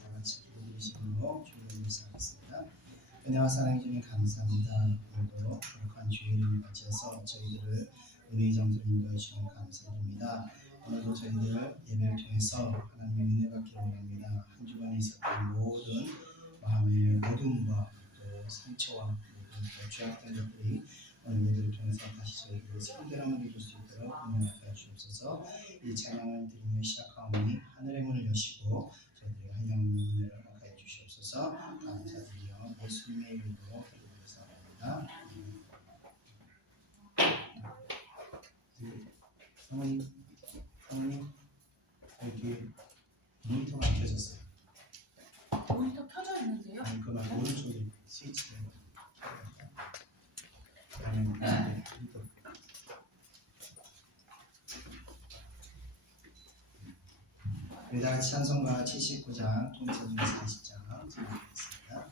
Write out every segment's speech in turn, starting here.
다 같이 기도드리시고 주일을 시작하겠습니다. 은혜와 사랑해 주님 감사합니다. 오늘도 거룩한 주일을 맞이해서 저희들을 은혜의 장소로 인도해 주시면 감사드립니다. 오늘도 저희들 예배를 통해서 하나님의 은혜 받기를 원합니다. 한 주간에 있었던 모든 마음의 어둠과 또 상처와 모든 죄악된 것들이 오늘 예배를 통해서 다시 저희들을 성결함을 이룰 수 있도록 은혜 맡겨 주옵소서. 이 찬양을 드리며 시작하오니 하늘의 문을 여시고 저희들의 한영의 은혜를 허락하여 주시옵소서. 감사드리며 예수님의 이름으로 기도드리옵소서. 사모님 여기 모니터가 안 켜졌어요. 모니터 켜져 있는데요? 아니 그만 오른쪽에 스위치를 그다음에 우리 다 같이 찬송가 79장 통일사 중에 40장 드리겠습니다.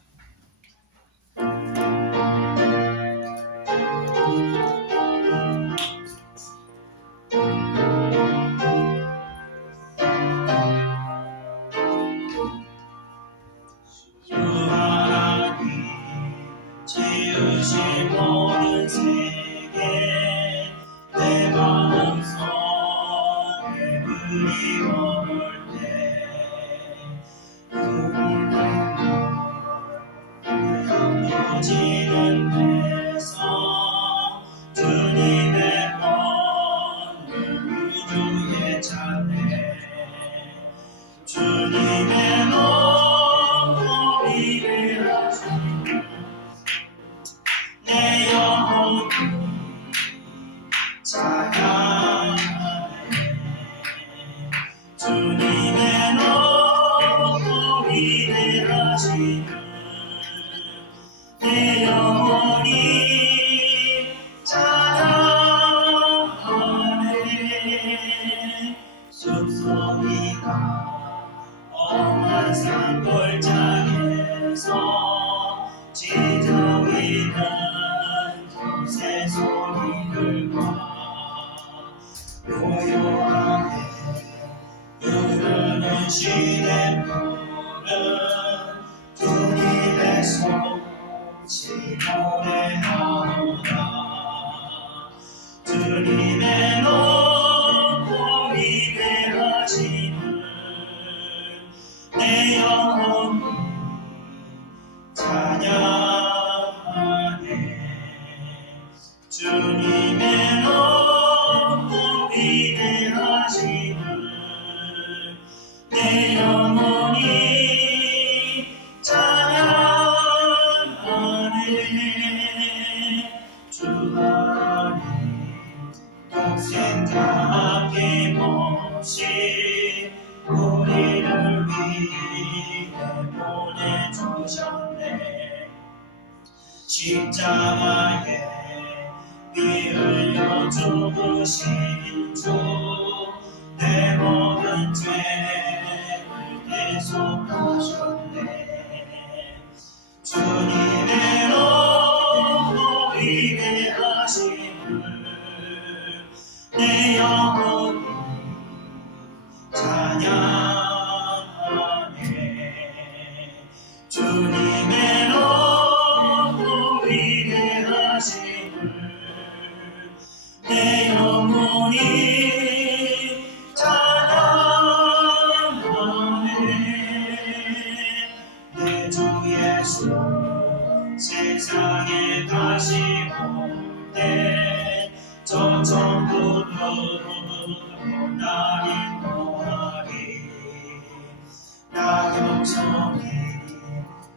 지으신 모든 세계 내 마음속에 그리워올 때 양도지는 데서 주님의 언루루의 찬양 주님의 너무 위대하시니 내 영혼이 찬양하네 주님의 너무 위대하시니 내 영혼이 찬양하네 숲속이다 험한 산골짜기에서 지저귀는 새 소리들과 고요하게 흐르는 시냇물은 주님의 손짓 노래하노라 주님의 높고 위대하심을 내 영혼이 찬양하네 주님의 높고 위대하심을 내 영혼이 찬양하네 주 하나님 독생자 아낌없이 우리를 위해 보내주셨네 십자가에 피 흘려 죽으신 주 내 모든 죄를 대속하셨네 주님의 너무 위대하심을 내 영혼이 찬양하네 주님의 너무 위대하심을 내 영혼이 찬양하네 내 주 예수 세상에 다시 올 때 저 천국으로 나 인도하리 나 겸손히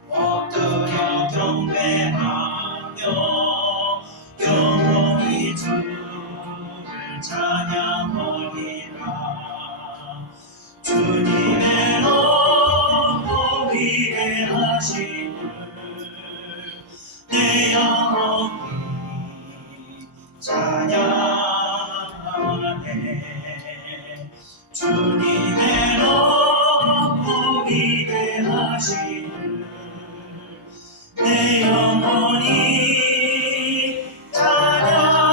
엎드려 경배하며 영원히 주를 찬양하리라 주님의 너무 위대하심을 내 영혼이 찬양하네 주님의 너무 위대하심을 내 영혼이 찬양하네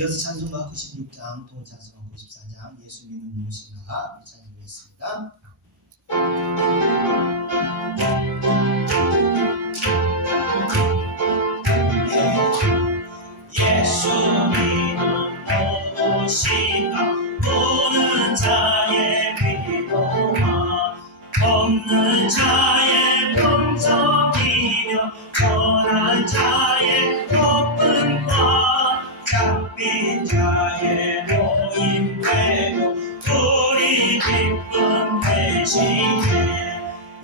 이어서 찬송가 96장, 동찬송가 94장, 예수님은 누구신가 찬송하겠습니다. 예수님은 누구신가 보는 자의 위로와 없는 자의 품성이며 전한 자의 높음과 잡힌 자의 모임되고 우리 기쁨 대신에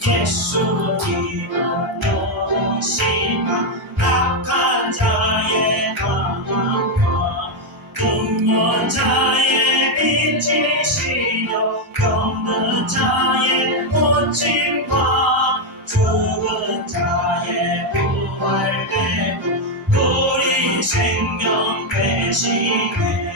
예수님은 누구신가 악한 자의 방황과 눈먼 자의 빛이시며 병든 자의 고침과 죽은 자의 부활되고 우리 생명 대신에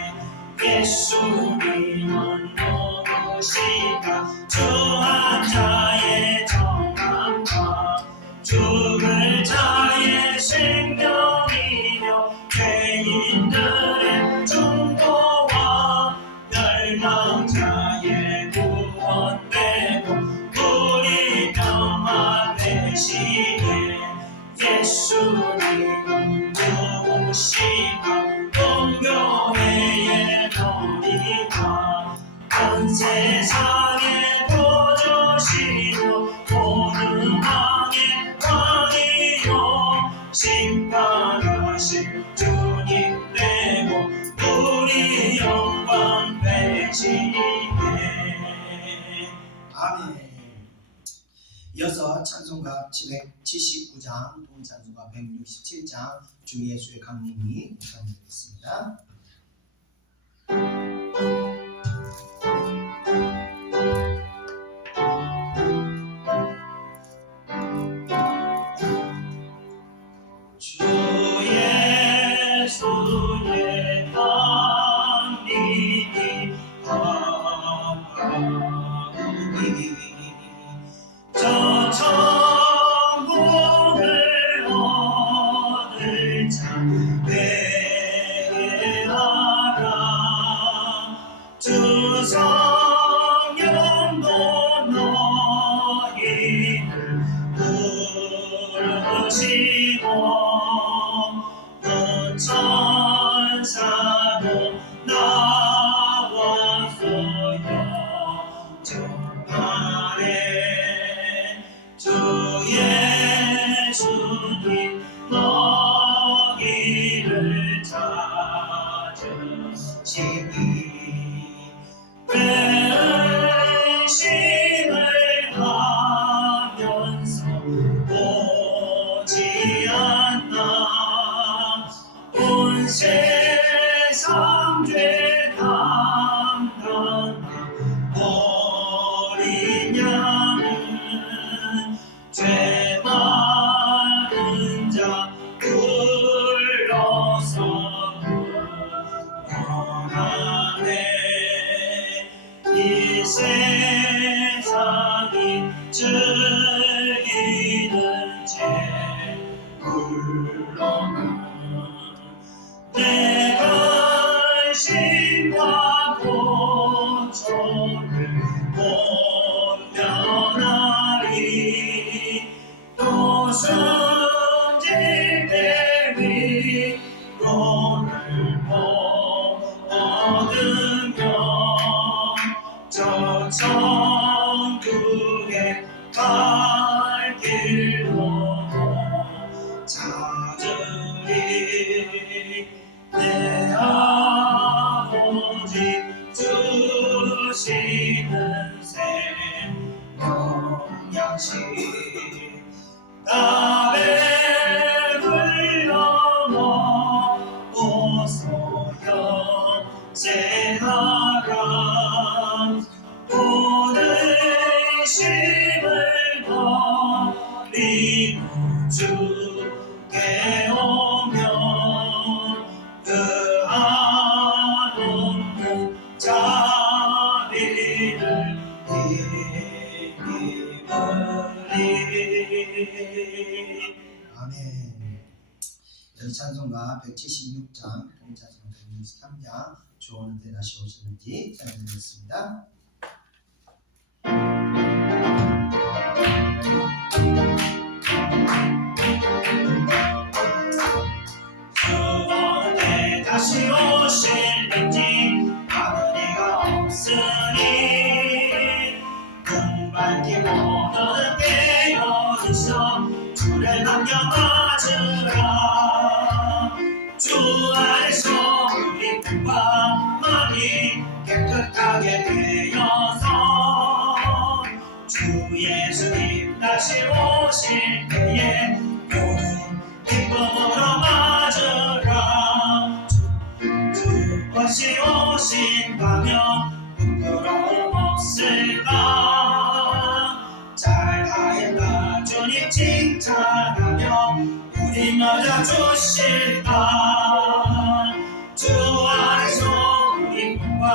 예수님은 누구신가 주한 자의 정함과 죽을 자의 생명이며 죄인들의 중보와 멸망자의 구원되고 우리 평화 대신에 예수님은 누구신가 공교회의 머리가 온 세상의 보조시며 모든 왕의 왕이요 심판하실 주님 되고 우리 영광 되시네. 아멘. 이어서 찬송가 779장, 동찬송가 167장, 주 예수의 강림이 찬송하겠습니다. 주 예수의 강림이 가까우니 저 천국을 얻을 자 되게 하라. 주 성령도 너희를 부르시고 또 천사도 나와서 영접하네. 주 예수님 너희를 찾으시니 배신을 하면서 오지 않나. 온 세상 죄 담당한 어린 양은 죄 많은 자 불러서 구원하네. 이 세상이 즐기는 죄 물러는 내 근심과 고초를 못 면하리. 또 숨질 때 위로를 못 얻으며 저 우리 찬송가 176장, 우리 찬송가 163장 주 어느 때 다시 오시는지 찬양드리겠습니다. 주 어느 때 다시 오실는지 아는 이가 없으니 눈 밝기 모든 깨어있어 주를 넘겨 맞으라. 주 안에서 우리 몸과 마음이 깨끗하게 되어서 주 예수님 다시 오실 때에 모든 기쁨으로 맞으라. 주 다시 오신다면 부끄러움 없을까. 잘하였다 주님 칭찬하며 우리 맞아주실까. 주 안에서 우리 몸과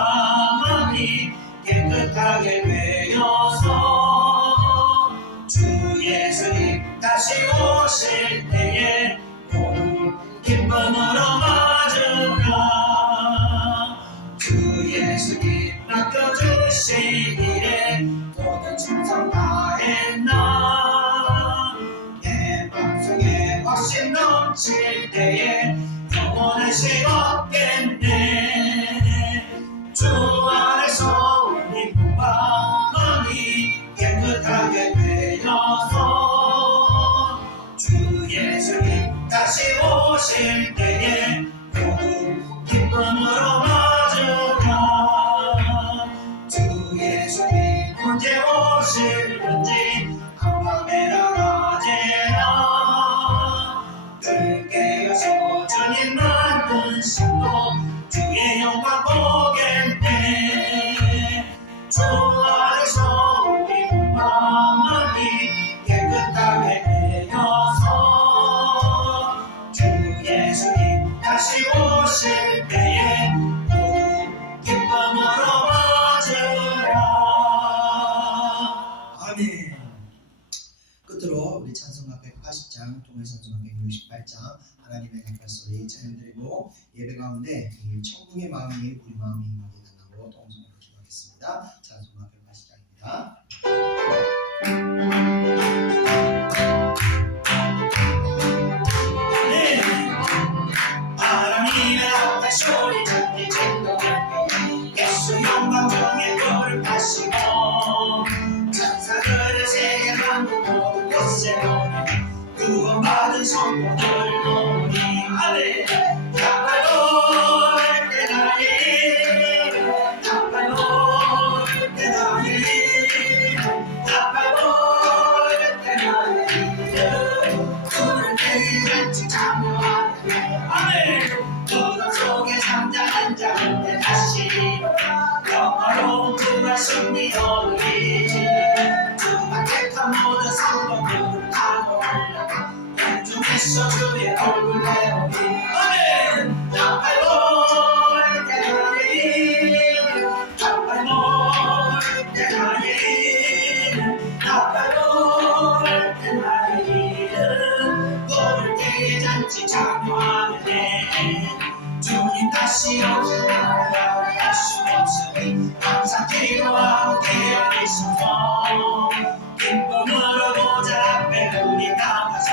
마음이 깨끗하게 되어서 주 예수님 다시 오실 때에 모든 기쁨으로 맞으라. 주 예수님 맡겨주시기에 모든 충성 다했나. 내 맘속에 확신 넘칠 때에 영원한 시 없겠네. 주 안에서 우리 몸과 마음이 깨끗하게 되어서 주 예수님 다시 오실 때에 모든 기쁨으로 맞으라. 주 예수님 언제 오실는지 한밤에나 낮에나 늘 깨어서 주님 만든 신도 주의 영광 보겠네. 주 안에서 우리 몸과 마음이 깨끗하게 되어서 주 예수님 다시 오실 때에 모든 기쁨으로 맞으라. 아멘. 끝으로 우리 찬송가 180장, 동해찬송가 168장 하나님의 가까소리 찬양드리고 예배 가운데 이 천국의 마음이 우리 마음이 임하게 달라고 동성으로 기도하겠습니다. 찬송가 180장입니다. 네. 하나님의 앞에 소리 듣기 진동하게 예수 영광 중에 꼴을 파시고 천사들의 세계 만국 모든 곳에 오니 구원받은 성도들 모니 아멘. 나팔 때 나의 나팔 때 나의 나팔 때 나의 푸른 때 같이 참여하네. 아멘. 무덤 속에 잠자는 자들 다시 영화로운 그가 승리 얻으리. 주가 택한 모든 성도들을 타고 올라가 공중에서 주의 얼굴 배우니 아멘. 나팔 불 때 나의 나팔 불 때 나의 나팔 불 때 나의 부를 때에 잔치 참여하네. 주님 다시 오시라 할 수 없으니 항상 기도하고 깨어있어서 기쁨으로 보좌 앞에 우리 나가서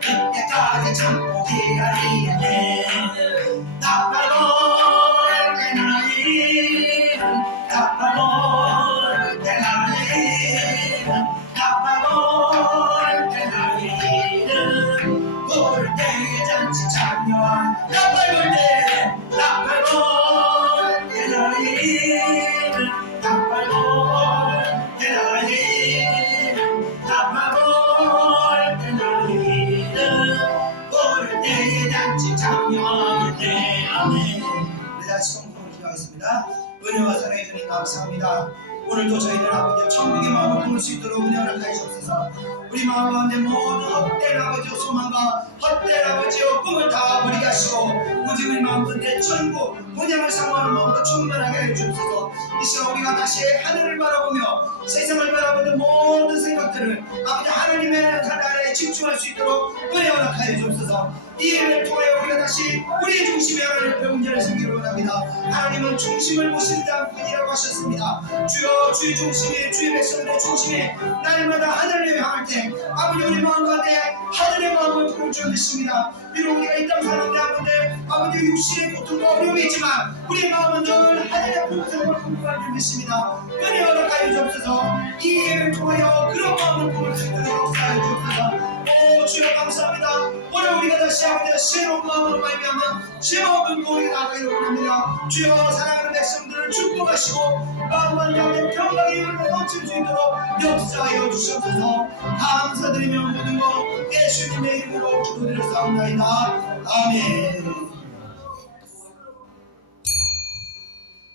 그때까지 참고 기다리겠네. 나팔 불 때 나의 나팔 불 때 나의 나팔 불 때 나의 부를 때에 잔치 참여한 나팔 불 때 나팔 불 때 나의 나팔 불 때 나의 나팔 불 때 나의 부를 때에 잔치 참여하겠네. 아멘. 우리 다시 성도로 기도하겠습니다. 은혜와 사랑해 주님 감사합니다. 오늘도 저희들 아버지 천국의 마음을 품을 수 있도록 은혜를 가해주옵소서. 우리 마음 가운데 모든 헛된 아버지의 소망과 헛된 아버지의 꿈을 다 버리게 하시고 오직 우리 마음 가운데 천국 본향을 사모하는 마음으로 충만하게 해주옵소서. 이 시간 우리가 다시 하늘을 바라보며 세상을 바라보는 모든 생각들을 아버지 하나님의 나라의 집중할 수 있도록 은혜 허락하여 주옵소서. 이 예배를 통하여 우리가 다시 우리의 중심에 하나님의 온전을 생기를 원합니다. 하나님은 중심을 보신다 분이라고 하셨습니다. 주여 주의 중심에 주의 백성들의 중심에 날마다 하늘을 향할 때 아버지 우리 마음 가운데 하늘의 마음을 품을 줄 믿습니다. 비록 우리가 이 땅 사는데 아버지 아버지 육신의 고통과 어려움이 있지만 우리의 마음은 늘 하늘의 품성을 품고 줄 믿습니다. 은혜 허락하여 주옵소서. 이 예배를 통하여 그런 마음을 품을 수 있도록 역사하여 주옵소서. 오 주여 감사합니다. 오늘 우리가 다시 아버지 새로운 마음으로 말미암아 새로운 우리가 나가기를 원합니다. 주여 사랑하는 백성들을 축복하시고 마음과 영의 평강의 열매 넘칠 수 있도록 역사하여 주시옵소서. 감사드리며 모든 것 예수님의 이름으로 기도드렸사옵나이다. 아멘.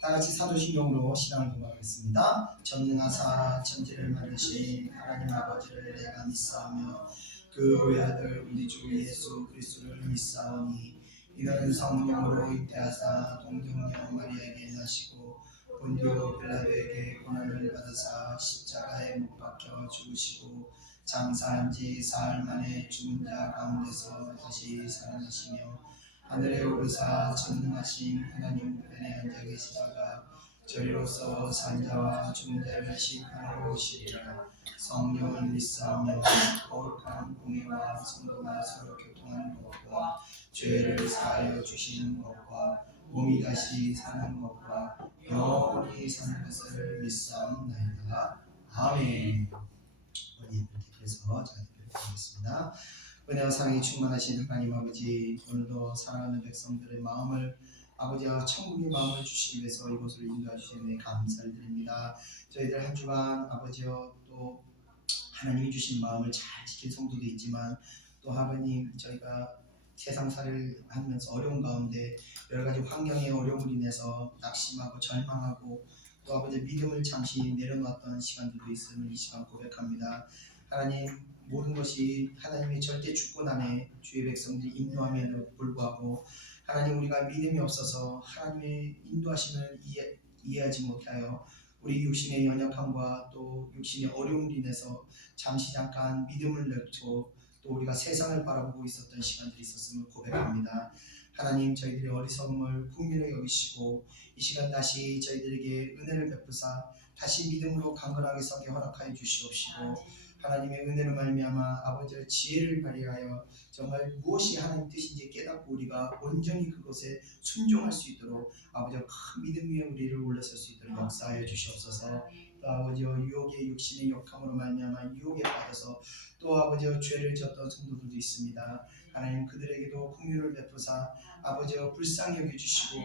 다같이 사도신경으로 신앙을 고백하겠습니다. 전능하사 천지를 만드신 하나님 아버지를 내가 믿사오며 그 외아들 우리 주 예수 그리스도를 믿사오니 이는 성령으로 잉태하사 동정녀 마리아에게 나시고 본디오 빌라도에게 고난을 받으사 십자가에 못 박혀 죽으시고 장사한 지 사흘 만에 죽은 자 가운데서 다시 살아나시며 하늘에 오르사 전능하신 하나님 우편에 앉아 계시다가 저리로서 산자와 죽은 자를 심판하러 오시리라. 성령을 믿사오며 거룩한 공예와 성도가 서로 교통하는 것과 죄를 사하여 주시는 것과 몸이 다시 사는 것과 영원히 사는 것을 믿사옵나이다. 아멘. 우리 예배께서 자 기도하겠습니다. 은혜와 사랑이 충만하신 하나님 아버지, 오늘도 사랑하는 백성들의 마음을 아버지와 천국의 마음을 주시기 위해서 이곳을 인도해 주시니 감사를 드립니다. 저희들 한 주간 아버지여 또 하나님이 주신 마음을 잘 지킬 성도도 있지만 또 아버님 저희가 세상살이를 하면서 어려운 가운데 여러 가지 환경의 어려움을 인해서 낙심하고 절망하고 또 아버지 믿음을 잠시 내려놓았던 시간들도 있음을 이 시간 고백합니다. 하나님 모든 것이 하나님의 절대 주권함에 주의 백성들이 인도함에도 불구하고 하나님 우리가 믿음이 없어서 하나님의 인도하심을 이해하지 못하여 우리 육신의 연약함과 또 육신의 어려움으로 인해서 잠시 잠깐 믿음을 잃고 또 우리가 세상을 바라보고 있었던 시간들이 있었음을 고백합니다. 하나님 저희들의 어리석음을 국민을 여기시고 이 시간 다시 저희들에게 은혜를 베푸사 다시 믿음으로 강건하게 서게 허락하여 주시옵시고 하나님의 은혜로 말미암아 아버지의 지혜를 발휘하여 정말 무엇이 하나님 뜻인지 깨닫고 우리가 온전히 그것에 순종할 수 있도록 아버지의 큰 믿음 위에 우리를 올려설 수 있도록 역사하여 주시옵소서. 또 아버지여 유혹의 육신의 역함으로 말미암아 유혹에 빠져서 또 아버지여 죄를 지었던 성도들도 있습니다. 하나님 그들에게도 긍휼을 베푸사 아버지여 불쌍히 여겨주시고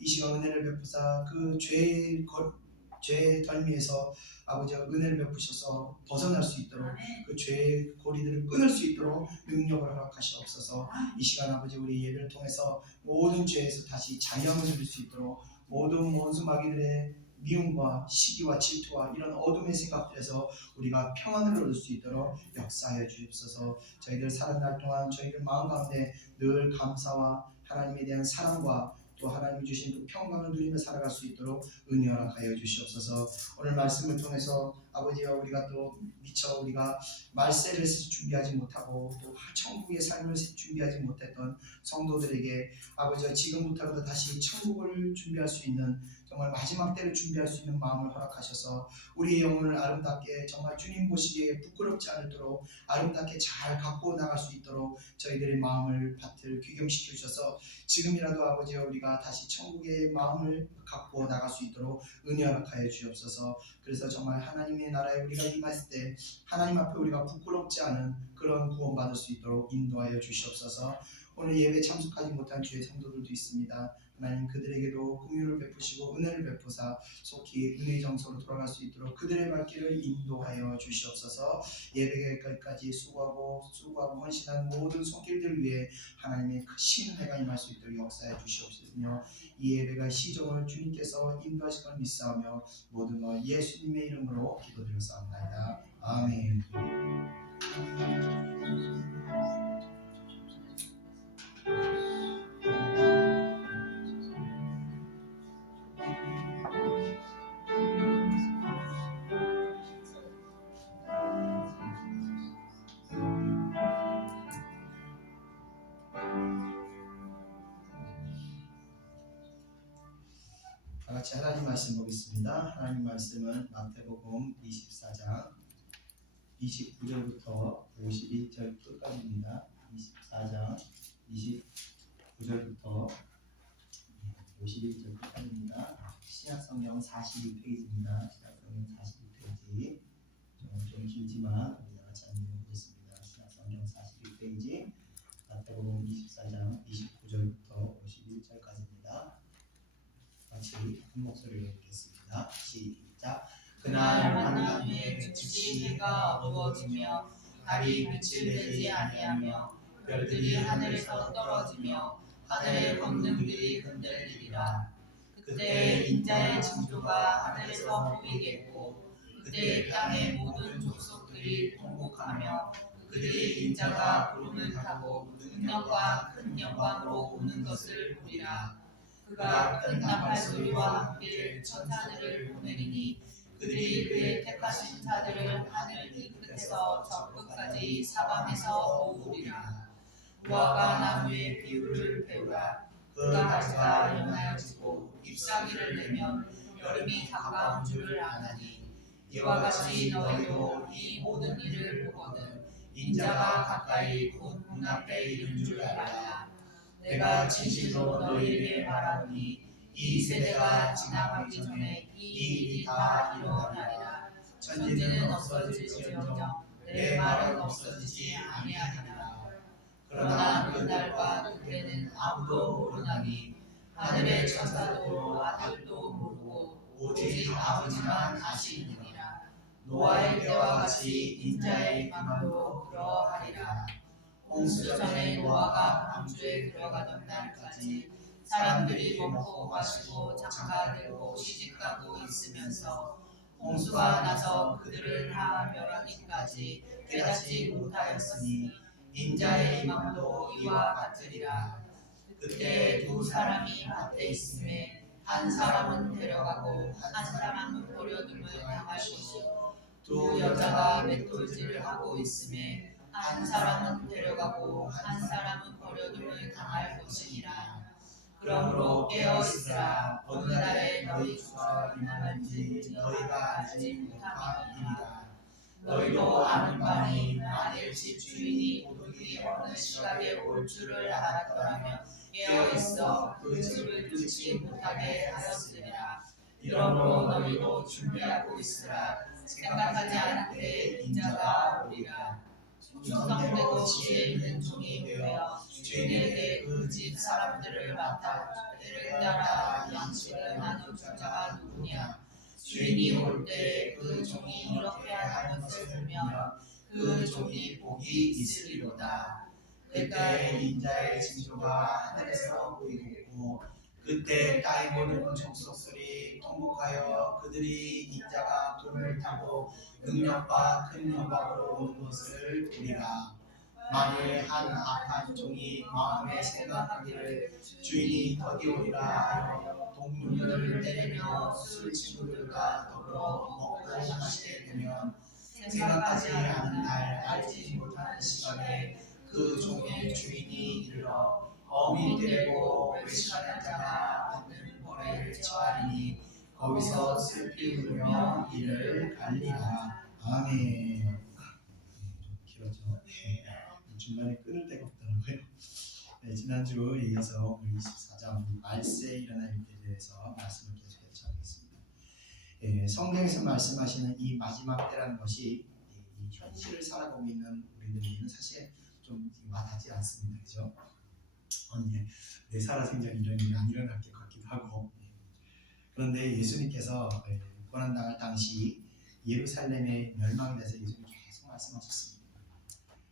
이 시간 은혜를 베푸사 그 죄의 덜미에서 아버지가 은혜를 베푸셔서 벗어날 수 있도록 그 죄의 고리들을 끊을 수 있도록 능력을 허락하시옵소서. 이 시간 아버지 우리 예배를 통해서 모든 죄에서 다시 자유함을 누릴 수 있도록 모든 원수 마귀들의 미움과 시기와 질투와 이런 어둠의 생각들에서 우리가 평안을 얻을 수 있도록 역사하여 주옵소서. 저희들 사는 날 동안 저희들 마음 가운데 늘 감사와 하나님에 대한 사랑과 또 하나님이 주신 그 평강을 누리며 살아갈 수 있도록 은혜 허락하여 주시옵소서. 오늘 말씀을 통해서 아버지와 우리가 또 미처 우리가 말세를 준비하지 못하고 또 천국의 삶을 준비하지 못했던 성도들에게 아버지와 지금부터라도 다시 천국을 준비할 수 있는 정말 마지막 때를 준비할 수 있는 마음을 허락하셔서 우리의 영혼을 아름답게 정말 주님 보시기에 부끄럽지 않도록 아름답게 잘 갖고 나갈 수 있도록 저희들의 마음을 밭을 귀경시켜 주셔서 지금이라도 아버지여 우리가 다시 천국의 마음을 갖고 나갈 수 있도록 은혜 허락하여 주옵소서. 그래서 정말 하나님의 나라에 우리가 임했을 때 하나님 앞에 우리가 부끄럽지 않은 그런 구원받을 수 있도록 인도하여 주시옵소서. 오늘 예배 참석하지 못한 주의 성도들도 있습니다. 하나님 그들에게도 긍휼을 베푸시고 은혜를 베푸사 속히 은혜의 정서로 돌아갈 수 있도록 그들의 발길을 인도하여 주시옵소서. 예배까지 수고하고 헌신한 모든 손길들 위해 하나님의 크신 은혜가 임할 수 있도록 역사해 주시옵소서. 이 예배가 시종을 주님께서 인도하실 걸 믿사오며 모든 것 예수님의 이름으로 기도드렸사옵나이다. 아멘. 같이 하나님 말씀 보겠습니다. 하나님 말씀은 마태복음 24장 29절부터 51절 끝까지입니다. 24장 29절부터 51절 끝까지입니다. 신약성경 42페이지입니다. 신약성경 42페이지 좀 길지만 우리가 같이 한번 읽어보겠습니다. 신약성경 42페이지 마태복음 24장 29절부터 51절까지입니다. 같이 한 목소리로 읽겠습니다. 시작. 그날 만난 후에 즉시 해가 어두워지며 달이 빛을 내지 아니하며 별들이 하늘에서 떨어지며 하늘의 권능들이 흔들리리라. 그때 인자의 징조가 하늘에서 보이겠고 그때 땅의 모든 족속들이 통곡하며 그들이 인자가 구름을 타고 능력과 큰 영광으로 오는 것을 보리라. 그가 큰 나팔 소리와 함께 천사들을 보내리니 그들이 그의 택하신 자들을 하늘 이 끝에서 저 끝까지 사방에서 모으리라. 무화과 나무의 비유를 배우라. 그가 가지가 연하여지고 잎사귀를 내면 여름이 가까운 줄을 아나니 이와 같이 너희도 이 모든 일을 보거든 인자가 가까이 곧 문 앞에 이른 줄 알라. 내가 진실로 너희에게 말하노니 이 세대가 지나가기 전에 이 일이 다 일어나리라. 천지는 없어질지언정 내 말은 없어지지 아니하리라. 그러나 그 날과 그때는 아무도 모르나니 하늘의 천사도 아들도 모르고 오직 아버지만 아시느니라. 노아의 때와 같이 인자의 임함도 그러하리라. 홍수 전에 노아가 방주에 들어가던 날까지 사람들이 먹고 마시고 장가들고 시집가고 있으면서 홍수가 나서 그들을 다 멸하기까지 깨닫지 못하였으니 인자의 임함도 이와 같으리라. 그때 두 사람이 밭에 있음에 한 사람은 데려가고 한 사람은 버려둠을 당할 것이요 두 여자가 맷돌질을 하고 있음에 한 사람은 데려가고 한 사람은 버려둠을 당할 것이니라. 그러므로 깨어 있으라. 어느 날에 너희 주가 임하는지 너희가 알지 못함이니라. 너희도 아는 바니 만일 집주인이 도둑이 어느 시각에 올 줄을 알았더라면 깨어 있어 그 집을 뚫지 못하게 하였으리라. 이러므로 너희도 준비하고 있으라. 생각하지 않을 때 인자가 오리라. 충성되고 지혜 있는 종이 되어 주인에게 그 집 사람들을 맡아 때를 따라 양식을 나눠 준 자가 누구냐. 주인이 올 때 그 종이 이렇게 하는 것을 보면 그 종이 복이 있으리로다. 그때 인자의 징조가 하늘에서 보이겠고 그때 땅의 모든 족속들이 통곡하여 그들이 인자가 구름을 타고 능력과 큰 영광으로 오는 것을 보리라. 만일 한 악한 종이 마음에 생각하기를 주인이 더디 오리라 하여 동료들을 때리며 술 친구들과 더불어 먹고 마시게 되면 생각하지 않은 날 알지 못하는 시간에 그 종의 주인이 이르러 엄히 때리고 외식하는 자가 받는 벌에 처하리니 거기서 슬피 울며 이를 갈리라. 아멘. 좀 길어져. 중간에 끊을 데가 없더라고요. 네, 지난주에 이어서 24장 말세에 일어날 일에 대해서 말씀을 계속해서 하겠습니다. 성경에서 말씀하시는 이 마지막 때라는 것이 이 현실을 살아가고 있는 우리들에게는 사실 좀 와닿지 않습니다. 그죠? 언제 내 살아생전 이런 일이 안 일어날 것 같기도 하고. 그런데 예수님께서 고난당할 당시 예루살렘의 멸망에 대해서 예수님이 계속 말씀하셨습니다.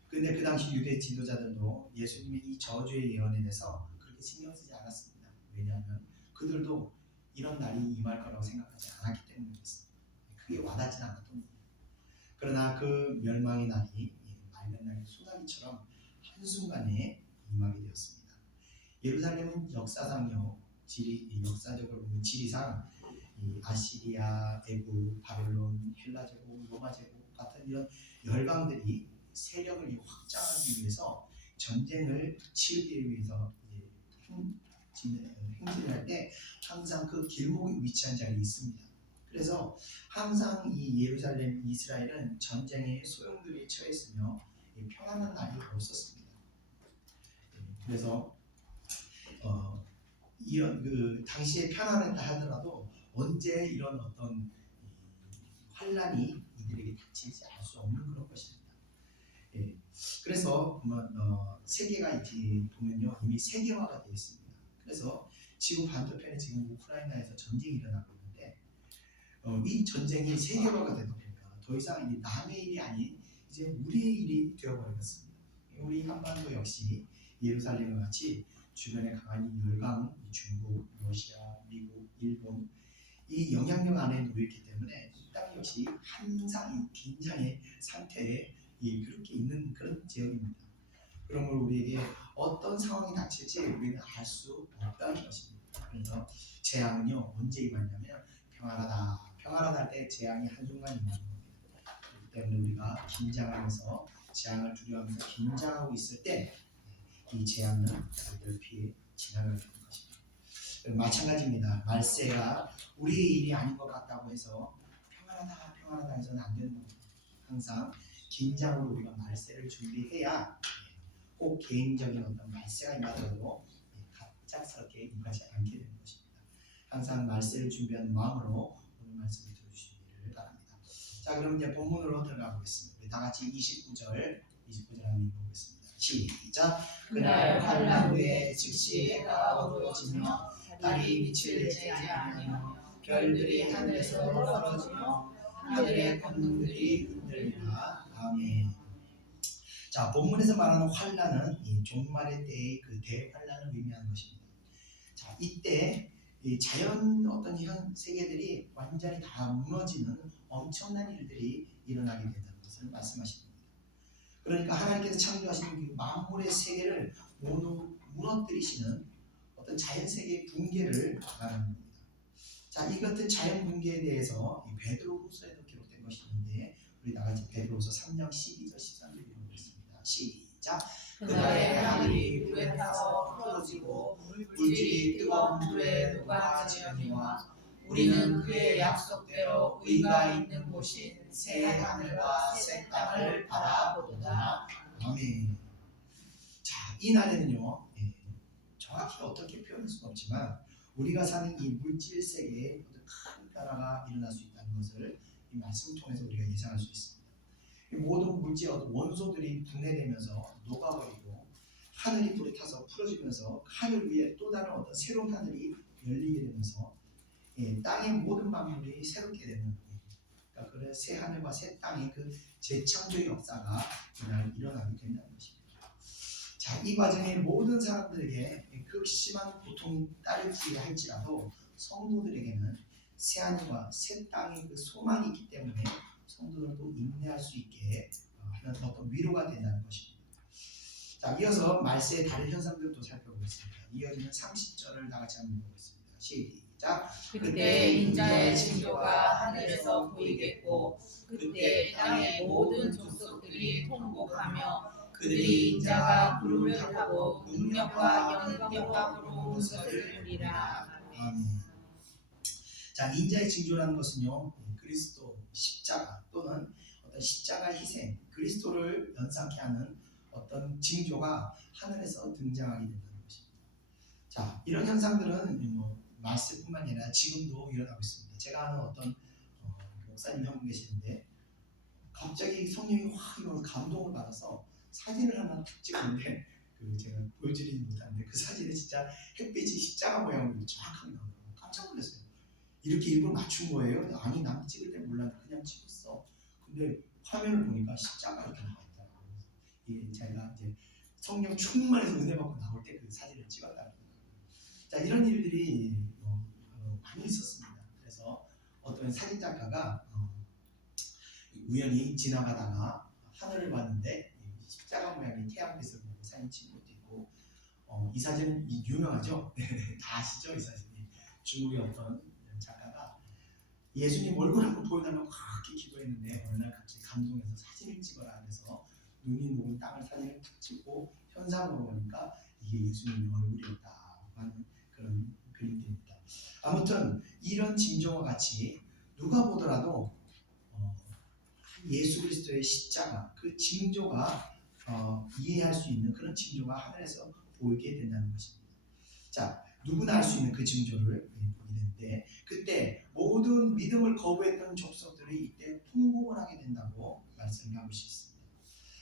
그런데 그 당시 유대 지도자들도 예수님의 이 저주의 예언에 대해서 그렇게 신경 쓰지 않았습니다. 왜냐하면 그들도 이런 날이 임할 거라고 생각하지 않았기 때문이었습니다. 그게 와닿지 않았던 겁니다. 그러나 그 멸망의 날이 맑은 날의 소나기처럼 한순간에 임하게 되었습니다. 예루살렘은 역사상요, 역사적으로 보면 지리상 아시리아, 애굽, 바벨론, 헬라 제국, 로마 제국 같은 이런 열강들이 세력을 확장하기 위해서 전쟁을 치르기 위해서 행진을 할 때 항상 그 길목에 위치한 자리에 있습니다. 그래서 항상 이 예루살렘 이스라엘은 전쟁의 소용돌이에 처했으며 평안한 날이 없었습니다. 그래서 이런 그 당시에 평안했다 하더라도 언제 이런 어떤 환란이 이들에게 닥칠지 알 수 없는 그런 것입니다. 그래서 세계가 이렇게 보면요 이미 세계화가 되어 있습니다. 그래서 지구 반대편에 지금 우크라이나에서 전쟁이 일어나고 있는데 이 전쟁이 세계화가 되다 보니까 더 이상 이 남의 일이 아닌 이제 우리의 일이 되어버렸습니다. 우리 한반도 역시 예루살렘과 같이 주변에 강한 열강, 중국, 러시아, 미국, 일본 이 영향력 안에 놓였기 때문에 이 땅 역시 항상 이 긴장의 상태에 그렇게 있는 그런 지역입니다. 그러므로 우리에게 어떤 상황이 닥칠지 우리는 알 수 없다는 것입니다. 그래서 재앙은요 언제 임하냐면 평안하다 할 때 재앙이 한순간 임하는 겁니다. 그렇기 때문에 우리가 긴장하면서 재앙을 두려워하면서 긴장하고 있을 때 이 재앙은 우리를 피해 지나가게 되는 것입니다. 마찬가지입니다. 말세가 우리의 일이 아닌 것 같다고 해서 평안하다 해서는 안 되는 겁니다. 항상 긴장으로 우리가 말세를 준비해야 꼭 개인적인 어떤 말세가 임하더라도 갑작스럽게 임하지 않게 되는 것입니다. 항상 말세를 준비하는 마음으로 오늘 말씀을 들어주시기를 바랍니다. 자, 그럼 이제 본문으로 들어가 보겠습니다. 우리 다 같이 29절 한번 읽어보겠습니다. 시작. 그날 환란 후에 즉시 해가 어두워지며 달이 빛을 내지 아니하며 별들이 하늘에서 떨어지며 하늘의 권능들이 흔들리라. 아멘. 자, 본문에서 말하는 환란은 이 종말의 때의 그 대환란을 의미하는 것입니다. 자, 이때 이 자연 어떤 현 세계들이 완전히 다 무너지는 엄청난 일들이 일어나게 된다는 것을 말씀하십니다. 그러니까 하나님께서 창조하신 그 만물의 세계를 모두 무너뜨리시는 어떤 자연 세계의 붕괴를 말하는 겁니다. 자, 이 같은 자연 붕괴에 대해서 이 베드로후서에도 기록된 것이 있는데 우리 다 같이 베드로후서 3장 12절 13절 읽어보겠습니다. 시작. 그날에 하늘이 불에 타서 풀어지고 물질이 뜨거운 불에 녹아지려니와 우리는 그의 약속대로 의가 있는 곳인 새 하늘과 새 땅을 바라보도다. 아멘. 자, 이 날에는요 정확히 어떻게 표현할 수는 없지만 우리가 사는 이 물질 세계에 큰 변화가 일어날 수 있다는 것을 이 말씀을 통해서 우리가 예상할 수 있습니다. 이 모든 물질 원소들이 분해되면서 녹아버리고 하늘이 불에 타서 풀어지면서 하늘 위에 또 다른 어떤 새로운 하늘이 열리게 되면서 땅의 모든 만물이 새롭게 되는 그러니까 그런 새 하늘과 새 땅의 그 재창조의 역사가 그날 일어나게 된다는 것입니다. 자, 이 과정에 모든 사람들에게 극심한 고통이 따르지 할지라도 성도들에게는 새 하늘과 새 땅의 그 소망이 있기 때문에 성도들도 인내할 수 있게 하는 어떤 위로가 된다는 것입니다. 자, 이어서 말세의 다른 현상들도 살펴보겠습니다. 이어지는 30절을 다 같이 한번 읽어보겠습니다. 시작. 그때 인자의 징조가 하늘에서 보이겠고 그때 땅의 모든 족속들이 통곡하며 그들이 인자가 구름을 타고 능력과 영광으로 온 것을 보리라. 아멘. 자, 인자의 징조라는 것은요 그리스도 십자가 또는 어떤 십자가 희생 그리스도를 연상케 하는 어떤 징조가 하늘에서 등장하게 된다는 것입니다. 자, 이런 현상들은 말세뿐만 아니라 지금도 일어나고 있습니다. 제가 아는 어떤 목사님 한 분 계시는데 갑자기 성령이 확 일어나서 감동을 받아서 사진을 하나 탁 찍었는데 제가 보여드리지 못하는데 그 사진에 진짜 햇빛이 십자가 모양으로 정확하게 나오더라고요. 깜짝 놀랐어요. 이렇게 일부러 맞춘 거예요? 아니, 난 찍을 때 몰랐는데 그냥 찍었어. 근데 화면을 보니까 십자가 이렇게 나와있더라고요. 제가 이제 성령 충만해서 은혜 받고 나올 때 그 사진을 찍었다는 거예요. 자, 이런 일들이 많이 있었습니다. 그래서 어떤 사진 작가가 우연히 지나가다가 하늘을 봤는데 십자가 모양의 태양빛을 보고 사진 찍은 것도 있고 이 사진은 유명하죠? 다 아시죠? 이 사진이 중국의 어떤 작가가 예수님 얼굴 한번 보여달라고 그렇게 기도했는데 어느 날 갑자기 감동해서 사진을 찍어라 그래서 눈이 녹은 땅을 사진을 탁 찍고 현상으로 보니까 이게 예수님의 얼굴이었다고 하는 그런 아무튼 이런 징조와 같이 누가 보더라도 예수 그리스도의 십자가 그 징조가 이해할 수 있는 그런 징조가 하늘에서 보이게 된다는 것입니다. 자, 누구나 알 수 있는 그 징조를 보게 되는데 그때 모든 믿음을 거부했던 족속들이 이때 통곡을 하게 된다고 말씀하고 있습니다.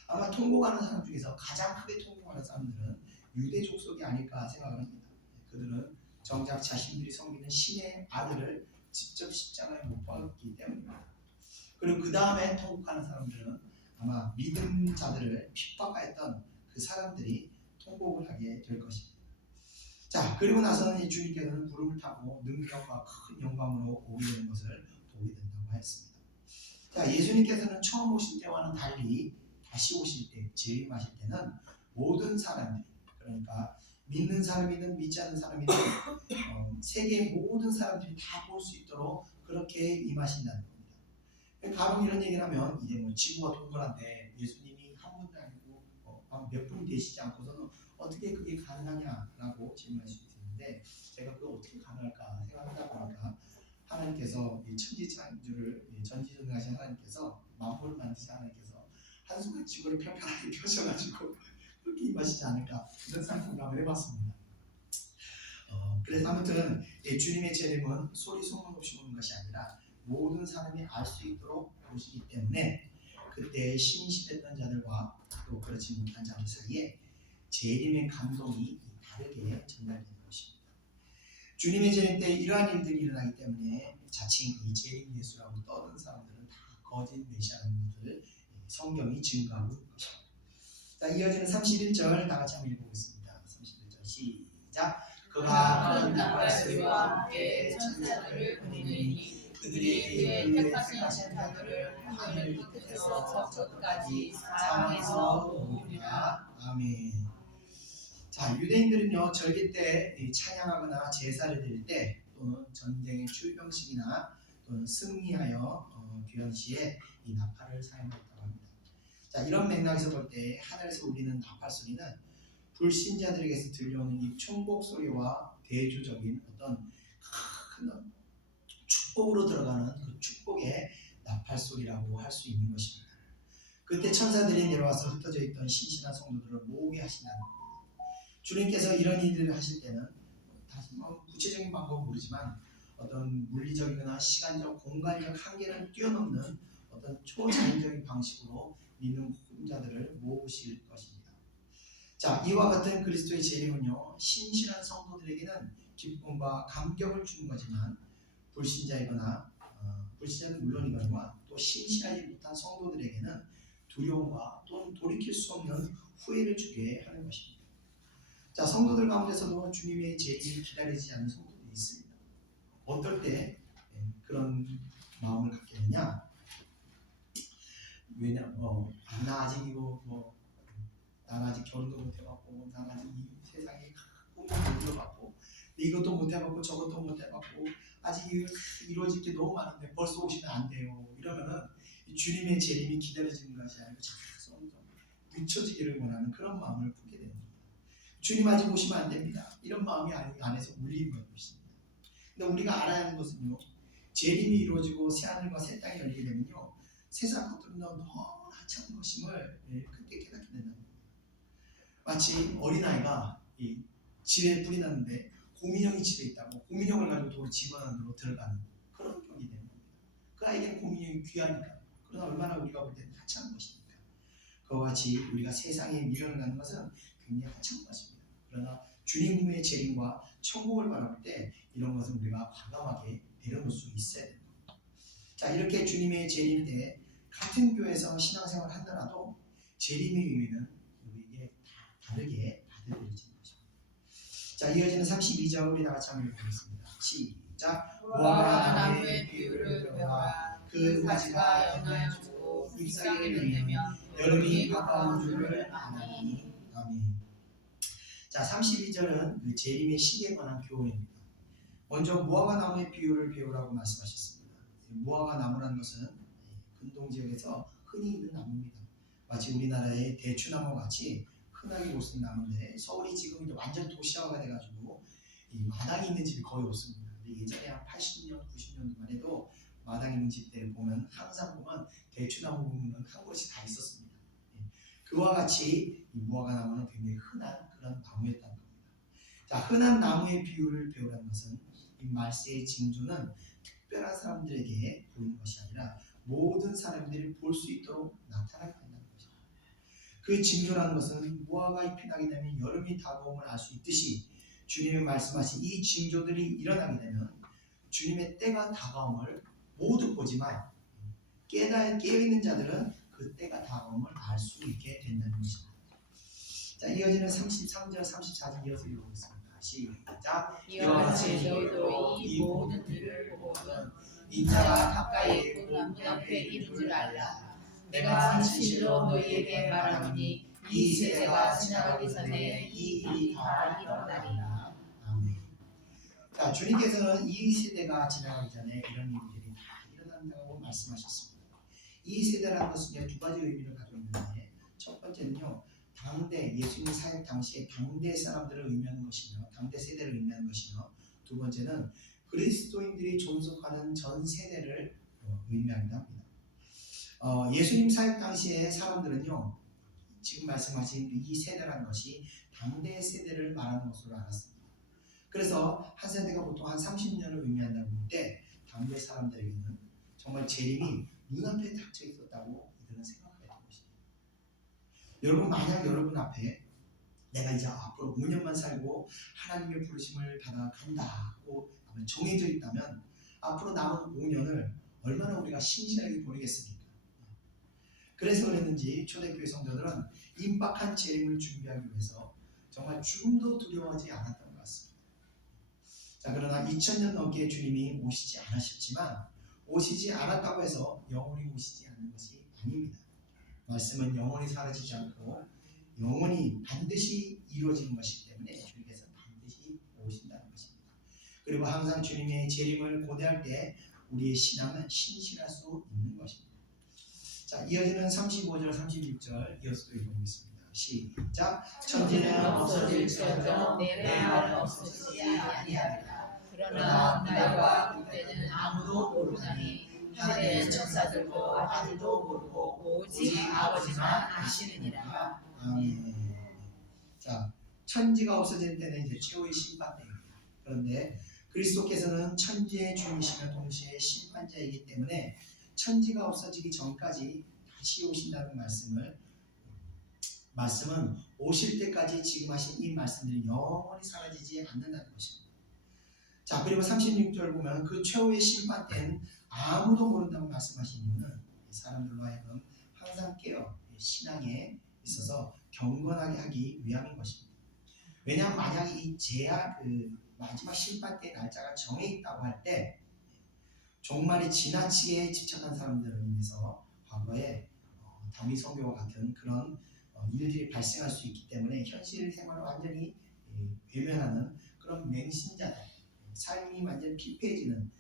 아마 통곡하는 사람 중에서 가장 크게 통곡하는 사람들은 유대 족속이 아닐까 생각을 합니다. 그들은 정작 자신들이 섬기는 신의 아들을 직접 십자가에 못 박았기 때문입니다. 그리고 그 다음에 통곡하는 사람들은 아마 믿음 자들을 핍박하였던 그 사람들이 통곡을 하게 될 것입니다. 자, 그리고 나서는 이 주님께서는 구름을 타고 능력과 큰 영광으로 오게 되는 것을 보게 된다고 했습니다. 자, 예수님께서는 처음 오실 때와는 달리 다시 오실 때, 재림하실 때는 모든 사람들이, 그러니까 믿는 사람이든 믿지 않는 사람이든 세계의 모든 사람들이 다 볼 수 있도록 그렇게 임하신다는 겁니다. 가끔 이런 얘기를 하면 이제 뭐 지구가 동그란데 예수님이 한 분도 아니고 몇 분이 되시지 않고서는 어떻게 그게 가능하냐라고 질문할 수 있는데 제가 그거 어떻게 가능할까 생각하다 보니까 하나님께서 이 천지창조를 전지전능하신 하나님께서 만물을 만드신 하나님께서 한순간 지구를 평평하게 펴셔가지고 그렇게 임하시지 않을까 이런 상상감을 해봤습니다. 그래서 아무튼 주님의 재림은 소리 소문 없이 오는 것이 아니라 모든 사람이 알 수 있도록 오시기 때문에 그때 신실했던 자들과 또 그렇지 못한 자들 사이에 재림의 감동이 다르게 전달되는 것입니다. 주님의 재림 때 이러한 일들이 일어나기 때문에 자칭 이 재림 예수라고 떠든 사람들은 다 거짓 메시아라는 것을 성경이 증거하고 있는 것입니다. 자, 이어지는 31절 다 같이 한번 읽어보겠습니다. 31절 시작. 그가 큰 나팔 소리와 함께 천사들을 보내니 그들이 그의 택하신 자들을 하늘 끝에서 저 끝까지 사방에서 모으리라. 아멘. 자, 유대인들은요 절기 때 찬양하거나 제사를 드릴 때 또는 전쟁의 출병식이나 또는 승리하여 귀환 시에 이 나팔을 사용했다고 합니다. 자, 이런 맥락에서 볼 때 하늘에서 울리는 나팔 소리는 불신자들에게서 들려오는 이 총복 소리와 대조적인 어떤 큰 축복으로 들어가는 그 축복의 나팔 소리라고 할 수 있는 것입니다. 그때 천사들이 내려와서 흩어져 있던 신실한 성도들을 모으게 하신다는 겁니다. 주님께서 이런 일들을 하실 때는 다시 구체적인 방법은 모르지만 어떤 물리적이거나 시간적, 공간적 한계를 뛰어넘는 어떤 초자연적인 방식으로 믿는 자들을 모으실 것입니다. 자, 이와 같은 그리스도의 재림은요 신실한 성도들에게는 기쁨과 감격을 주는 거지만 불신자이거나 불신자는 물론이거니와 또 신실하지 못한 성도들에게는 두려움과 또는 돌이킬 수 없는 후회를 주게 하는 것입니다. 자, 성도들 가운데서도 주님의 재림을 기다리지 않는 성도들이 있습니다. 어떨 때 그런 마음을 갖게 되냐? 나 아직 이거 난 아직 결혼도 못 해봤고, 난 아직 이 세상에 꿈을 못 이뤄봤고, 이것도 못 해봤고, 저것도 못 해봤고, 아직 이루어질 게 너무 많은데 벌써 오시면 안 돼요. 이러면은 주님의 재림이 기다려지는 것이 아니고 자꾸 늦춰지기를 원하는 그런 마음을 품게 되는 겁니다. 주님 아직 오시면 안 됩니다. 이런 마음이 안에서 울리는 것입니다. 근데 우리가 알아야 하는 것은요, 재림이 이루어지고 새하늘과 새 땅이 열리게 되면요, 세상 것들은 너무 하찮은 것임을 그때 깨닫게 된답니다. 마치 어린아이가 이 집에 불이 났는데 곰인형이 집에 있다고 곰인형을 가지고 돌을 집어넣는 들어가는 그런 격이 되는 겁니다. 그 아이에게는 곰인형이 귀하니까. 그러나 얼마나 우리가 볼 때는 하찮은 것입니까? 그와 같이 우리가 세상에 미련을 갖는 것은 굉장히 하찮은 것입니다. 그러나 주님의 재림과 천국을 바라볼 때 이런 것은 우리가 과감하게 내려놓을 수 있어야 됩니다. 자, 이렇게 주님의 재림 때 같은 교회에서 신앙생활을 하더라도 재림의 의미는 우리에게 다르게 받아들여지는 것입니다. 자, 이어지는 32절 우리 다 같이 한번 읽어보겠습니다. 시작. 무화과 나무의 비유를 배워라. 그 가지가 연하여 주고 잎사귀를 맺으면 여름이 가까운 줄을 아나니. 아멘. 자, 32절은 그 재림의 시기에 관한 교훈입니다. 먼저 무화과 나무의 비유를 배우라고 말씀하셨습니다. 무화과 나무라는 것은 근동 지역에서 흔히 있는 나무입니다. 마치 우리나라의 대추나무와 같이 흔하게 볼 수 있는 나무인데 서울이 지금 이제 완전 도시화가 돼가지고 이 마당이 있는 집이 거의 없습니다. 예전에 한 80년, 90년도만 해도 마당에 있는 집들을 보면 항상 보면 대추나무 보면 한 그릇이 다 있었습니다. 예. 그와 같이 이 무화과 나무는 굉장히 흔한 그런 나무였다는 겁니다. 자, 흔한 나무의 비유를 배우라는 것은 이 말세의 징조는 특별한 사람들에게 보이는 것이 아니라 모든 사람들이 볼 수 있도록 나타나게 된다는 것입니다. 그 징조라는 것은 무화과 잎이 나게 되면 여름이 다가옴을 알 수 있듯이 주님이 말씀하신 이 징조들이 일어나게 되면 주님의 때가 다가옴을 모두 보지만 깨어있는 자들은 그 때가 다가옴을 알 수 있게 된다는 것입니다. 자, 이어지는 33절, 34절 이어서 읽어보겠습니다. 시작. 이와 같이 너희도 이 모든 일을 보거든 인자가 가까이 있고 문 앞에 있는 줄 알라. 내가 진실로 너희에게 말하노니 이 세대가 지나가기 전에 이 일이 다 일어나리라. 아멘. 자, 주님께서는 이 세대가 지나가기 전에 이런 일들이 다 일어난다고 말씀하셨습니다. 이 세대라는 것은 두 가지 의미를 가지고 있는데, 첫 번째는요, 당대 예수님 사역 당시에 당대 사람들을 의미하는 것이며 당대 세대를 의미하는 것이며, 두 번째는 그리스도인들이 존속하는 전 세대를 의미하기도 합니다. 예수님 사역 당시의 사람들은요, 지금 말씀하신 이 세대라는 것이 당대 세대를 말하는 것으로 알았습니다. 그래서 한 세대가 보통 한 30년을 의미한다고 볼 때 당대 사람들에게는 정말 재림이 눈앞에 닥쳐 있었다고 이들은 생각하게 된 것입니다. 여러분, 만약 여러분 앞에 내가 이제 앞으로 5년만 살고 하나님의 부르심을 받아 간다고 정해져 있다면 앞으로 남은 5년을 얼마나 우리가 신실하게 보내겠습니까? 그래서 그랬는지 초대교회 성도들은 임박한 재림을 준비하기 위해서 정말 죽음도 두려워하지 않았던 것 같습니다. 자, 그러나 2000년 넘게 주님이 오시지 않으셨지만 오시지 않았다고 해서 영원히 오시지 않는 것이 아닙니다. 말씀은 영원히 사라지지 않고 영원히 반드시 이루어지는 것이기 때문에 주님께서 반드시 오신다는 것입니다. 그리고 항상 주님의 재림을 고대할 때 우리의 신앙은 신실할 수 있는 것입니다. 자, 이어지는 35절, 36절 이어서 읽어보겠습니다. 시작. 천지는 없어질지어정 내 말은 없어지지 아니하리라. 그러나 날과 그때는 아무도 모르나니 하늘의 천사들도 아들도 모르고 오직 아버지만 아시느니라. 아멘. 자, 천지가 없어질 때는 이제 최후의 심판 때입니다. 그런데 그리스도께서는 천지의 주이시며 동시에 심판자이기 때문에 천지가 없어지기 전까지 다시 오신다는 말씀은 오실 때까지 지금 하신 이 말씀들이 영원히 사라지지 않는다는 것입니다. 자, 그리고 36절 보면 그 최후의 심판 때는 아무도 모른다고 말씀하신 이유는 사람들로 하여금 항상 깨어 신앙에 있어서 경건하게 하기 위함인 것입니다. 왜냐하면 만약 이 제약 마지막 심판 때 날짜가 정해 있다고 할 때 종말이 지나치게 집착한 사람들을 인해서 과거에 다윗 성교와 같은 그런 일들이 발생할 수 있기 때문에 현실 생활을 완전히 외면하는 그런 맹신자들, 삶이 완전히 피폐해지는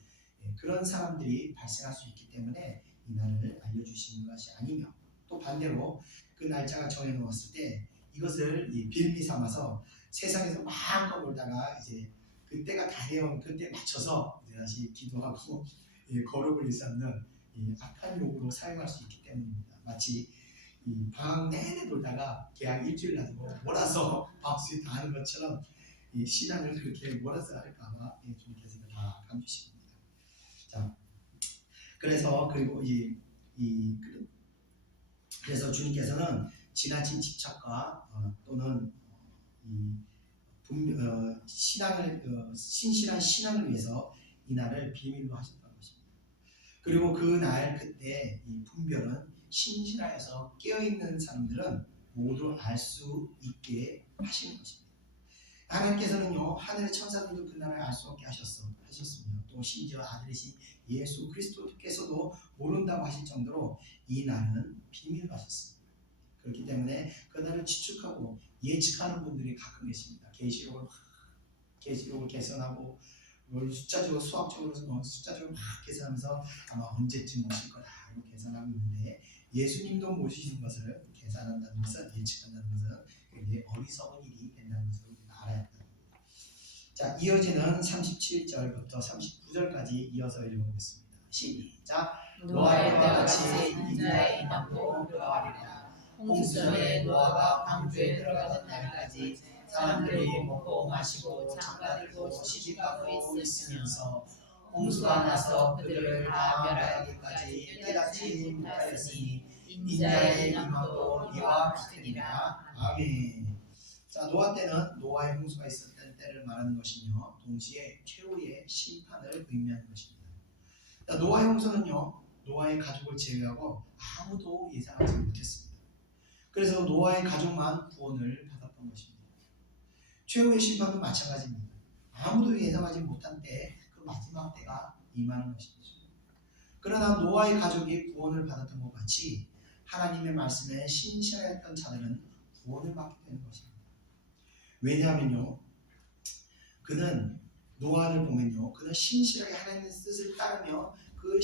그런 사람들이 발생할 수 있기 때문에 이 날을 알려주시는 것이 아니며, 또 반대로 그 날짜가 정해놓았을 때 이것을 빌미 삼아서 세상에서 마음껏 놀다가 이제 그때가 다 되면 그때 맞춰서 이제 다시 기도하고 거룩을 일삼는 악한 용으로 사용할 수 있기 때문입니다. 마치 이 방학 내내 놀다가 계약 일주일 놔두고 몰아서 방수에 다 하는 것처럼 이 신앙을 그렇게 몰아서 할까봐 주님께서 다 감추십니다. 자, 그래서 그리고 그래서 주님께서는 지나친 집착과 또는 신실한 신앙을 위해서 이 날을 비밀로 하셨던 것입니다. 그리고 그날 그때 이 분별은 신실하여서 깨어있는 사람들은 모두 알 수 있게 하시는 것입니다. 하나님께서는요, 하늘의 천사들도 그날을 알 수 없게 하셨으며 또 심지어 아들이신 예수 그리스도께서도 모른다고 하실 정도로 이 날은 비밀로 하셨습니다. 그렇기 때문에 그날을 추측하고 예측하는 분들이 가끔 계십니다. 계시록을 계산하고 숫자적으로 수학적으로 숫자적으로 막 계산하면서 아마 언제쯤 오실 거다 이렇게 계산하고 있는데, 예수님도 모시는 것을 계산한다는 것은, 예측한다는 것은 굉장히 어리석은 일이 된다는 것을 우리가 알아야 합니다. 자, 이어지는 37절부터 39절까지 이어서 읽어보겠습니다. 시작. 노아의 때와 같이 인자의 임함도 그러하리라. 홍수전에 노아가 방주에 들어가던 날까지 사람들이 먹고 마시고 장가들고 시집가고 있으면서 홍수가 나서 그들을 다 멸하기까지 깨닫지 못하였으니 인자의 임함도 이와 같으니라. 아멘. 자, 노아 때는 노아의 홍수가 있었던 때를 말하는 것이며 동시에 최후의 심판을 의미하는 것입니다. 자, 노아의 홍수는요, 노아의 가족을 제외하고 아무도 예상하지 못했습니다. 그래서 노아의 가족만 구원을 받았던 것입니다. 최후의 심판도 마찬가지입니다. 아무도 예상하지 못한 때 그 마지막 때가 임하는 것이죠. 그러나 노아의 가족이 구원을 받았던 것 같이 하나님의 말씀에 신실했던 자들은 구원을 받게 되는 것입니다. 왜냐하면요, 그는 노아를 보면요, 그는 신실하게 하나님의 뜻을 따르며 그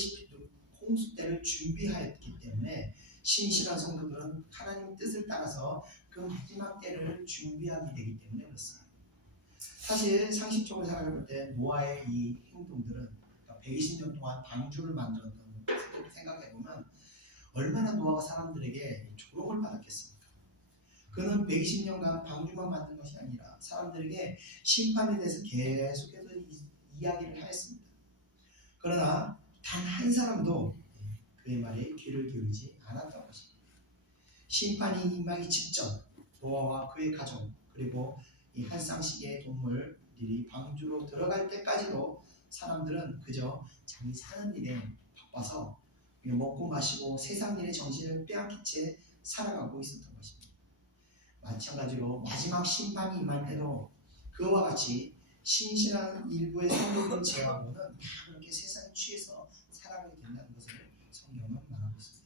홍수 때를 준비하였기 때문에 신실한 성도들은 하나님의 뜻을 따라서 그 마지막 때를 준비하게 되기 때문에 그렇습니다. 사실 상식적으로 생각해 볼 때 노아의 이 행동들은 120년 동안 방주를 만들었다고 생각해 보면 얼마나 노아가 사람들에게 조롱을 받았겠습니까? 그는 120년간 방주만 만든 것이 아니라 사람들에게 심판에 대해서 계속해서 이야기를 하였습니다. 그러나 단 한 사람도 그의 말에 귀를 기울이지 않았던 것입니다. 심판이 임하기 직전 노아와 그의 가족 그리고 이 한 쌍씩의 동물들이 방주로 들어갈 때까지도 사람들은 그저 자기 사는 일에 바빠서 먹고 마시고 세상 일에 정신을 빼앗긴 채 살아가고 있었던 것입니다. 마찬가지로 마지막 심판이 임할 때도 그와 같이 신실한 일부의 성도를 제외하고는 다 그렇게 세상에 취해서 살아가게 된다는 것을 성경은 말하고 있습니다.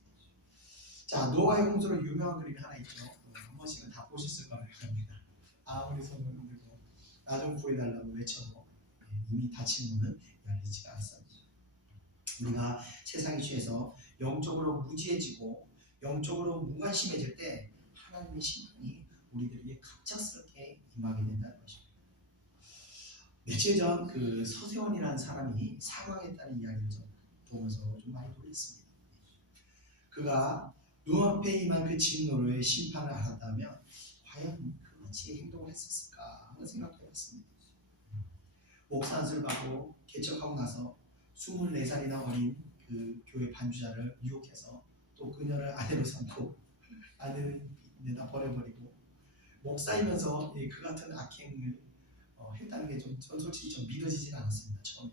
자, 노아의 홍수로 유명한 그림이 하나 있죠. 한 번씩은 다 보셨을 거라고 합니다. 아무리 손을 흔들고 나 좀 구해달라고 외쳐도 이미 닫힌 문은 열리지가 않습니다. 우리가 세상에 취해서 영적으로 무지해지고 영적으로 무관심해질 때 하나님의 심판이 우리들에게 갑작스럽게 임하게 된다는 것입니다. 며칠 전 그 서세원이라는 사람이 사망했다는 이야기를 좀 보면서 좀 많이 놀랐습니다. 그가 눈앞에 임한 그 진노로의 심판을 알았다면 과연 그같이 행동을 했었을까 하는 생각도 해봤습니다. 목사 안수를 받고 개척하고 나서 24살이나 어린 그 교회 반주자를 유혹해서 또 그녀를 아내로 삼고 아내는 내다 버려버리고 목사이면서 그 같은 악행을 했다는 게 전 솔직히 좀 믿어지진 않았습니다. 처음에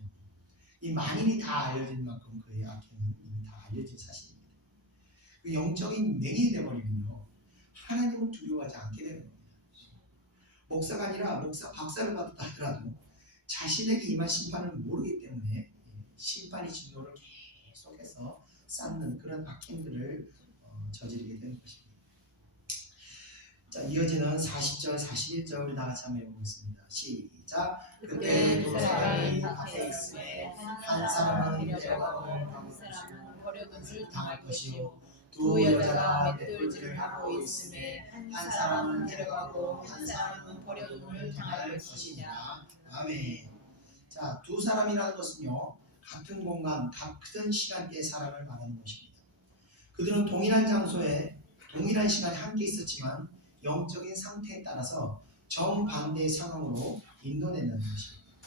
이 만인이 다 알려진 만큼 그의 악행은 이미 다 알려진 사실입니다. 그 영적인 맹인이 되어버리면요 하나님을 두려워하지 않게 되는 겁니다. 목사가 아니라 목사 박사를 받았다 하더라도 자신에게 임한 심판을 모르기 때문에 심판의 진노를 계속해서 쌓는 그런 악행들을 저지르게 되는 것입니다. 자, 이어지는 40절, 41절 우리 다 같이 한번 읽어보겠습니다. 시작. 그때 두 사람이 밭에 있음에 한 사람은 데려가고 한 사람은 버려둠을 당할 것이요 두 여자가 맷돌질을 하고 있음에 한 사람은 데려가고 한 사람은 버려둠을 당할 것이니라. 아멘. 자, 두 사람이라는 것은요 같은 공간, 같은 시간대의 사람을 말하는 것입니다. 그들은 동일한 장소에 동일한 시간에 함께 있었지만 영적인 상태에 따라서 정반대의 상황으로 인도된다는 것입니다.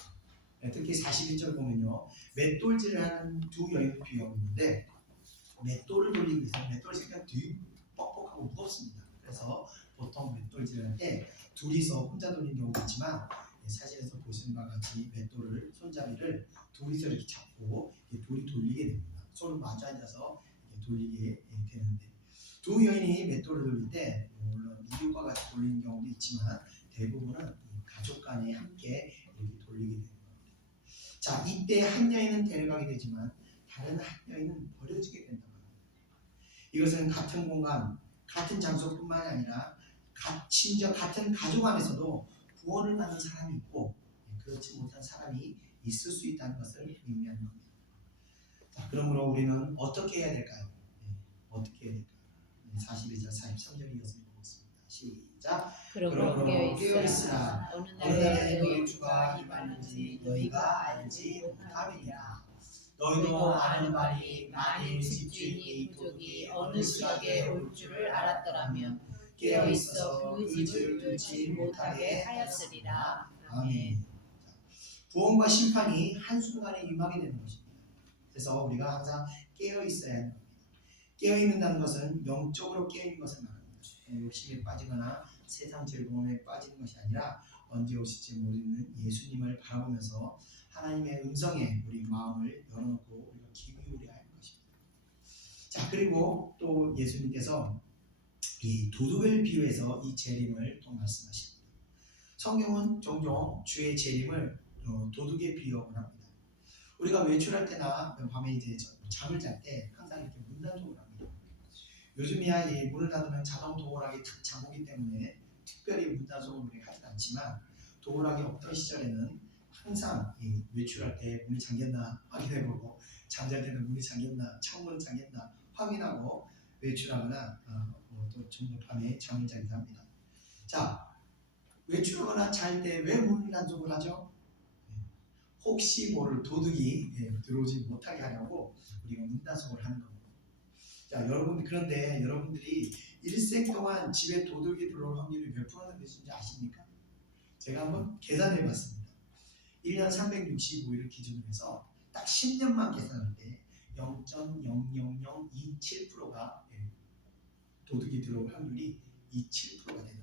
특히 41절 보면요 맷돌질을 하는 두 여인을 비유하고 있는데 맷돌을 돌리기 위해서 맷돌이 생각 되게 뻑뻑하고 무겁습니다. 그래서 보통 맷돌질을 할 때 둘이서 혼자 돌리는 경우가 있지만 사진에서 보시는 바와 같이 맷돌을 손잡이를 둘이서 이렇게 잡고 돌이 돌리게 됩니다. 서로 마주 앉아서 돌리게 되는데 두 여인이 맷돌을 돌릴 때 물론 이웃과 같이 돌리는 경우도 있지만 대부분은 가족 간에 함께 이렇게 돌리게 되는 겁니다. 자, 이때 한 여인은 데려가게 되지만 다른 한 여인은 버려지게 된다고 합니다. 이것은 같은 공간, 같은 장소뿐만 아니라 심지어 같은 가족 안에서도 구원을 받는 사람이 있고 그렇지 못한 사람이 있을 수 있다는 것을 의미하는 겁니다. 자, 그러므로 우리는 어떻게 해야 될까요? 어떻게 해야 될까요? 42절, 43절 이어서 읽어보겠습니다. 시작. 그러므로 깨어 깨어 있으라. 있으라. 어느 어느 날에 날에 너희 너희 주가 주가 임하는지 임하는지 너희가 알지 못함이니라. 너희도 너희도 아는 아는 바니 바니 만일 만일 집주인이 집주인이 도둑이 도둑이 어느 어느 시각에 시각에 올 올 줄을 줄을 알았더라면 알았더라면 깨어 깨어 있어서 있어 그 그 집을 집을 뚫지 뚫지 못하게 못하게 하였으리라. 하였으리라. 아멘. 구원과 심판이 한순간에 임하게 되는 것입니다. 그래서 우리가 항상 깨어 있어야 하는 겁니다. 깨어 있는다는 것은 영적으로 깨어 있는 것을 말합니다. 욕심에 빠지거나 세상 즐거움에 빠지는 것이 아니라 언제 오실지 모르는 예수님을 바라보면서 하나님의 음성에 우리 마음을 열어놓고 우리가 귀 기울여야 하는 것입니다. 자, 그리고 또 예수님께서 이 도둑을 비유해서 이 재림을 또 말씀하십니다. 성경은 종종 주의 재림을 도둑에 비유하곤 합니다. 우리가 외출할 때나 밤에 이제 잠을 잘 때 항상 이렇게 문단속을 합니다. 요즘이야 이 문을 닫으면 자동 도어락이 탁 잠그기 때문에 특별히 문단속을 우리가 하진 않지만 도어락이 없던 시절에는 항상 이 외출할 때 문이 잠겼나 확인해보고 잠잘 때는 문이 잠겼나 창문은 잠겼나 확인하고 외출하거나 또 좀 더 밤에 잠을 자기도 합니다. 자, 외출하거나 잘 때 왜 문단속을 하죠? 혹시 모를 도둑이 들어오지 못하게 하려고 우리가 문단속을 하는 겁니다. 자, 여러분, 그런데 여러분들이 일생 동안 집에 도둑이 들어올 확률이 몇 프로나 되는지 아십니까? 제가 한번 계산해 봤습니다. 1년 365일을 기준으로 해서 딱 10년만 계산할 때 0.00027%가 도둑이 들어올 확률이 27%가 되더라고요.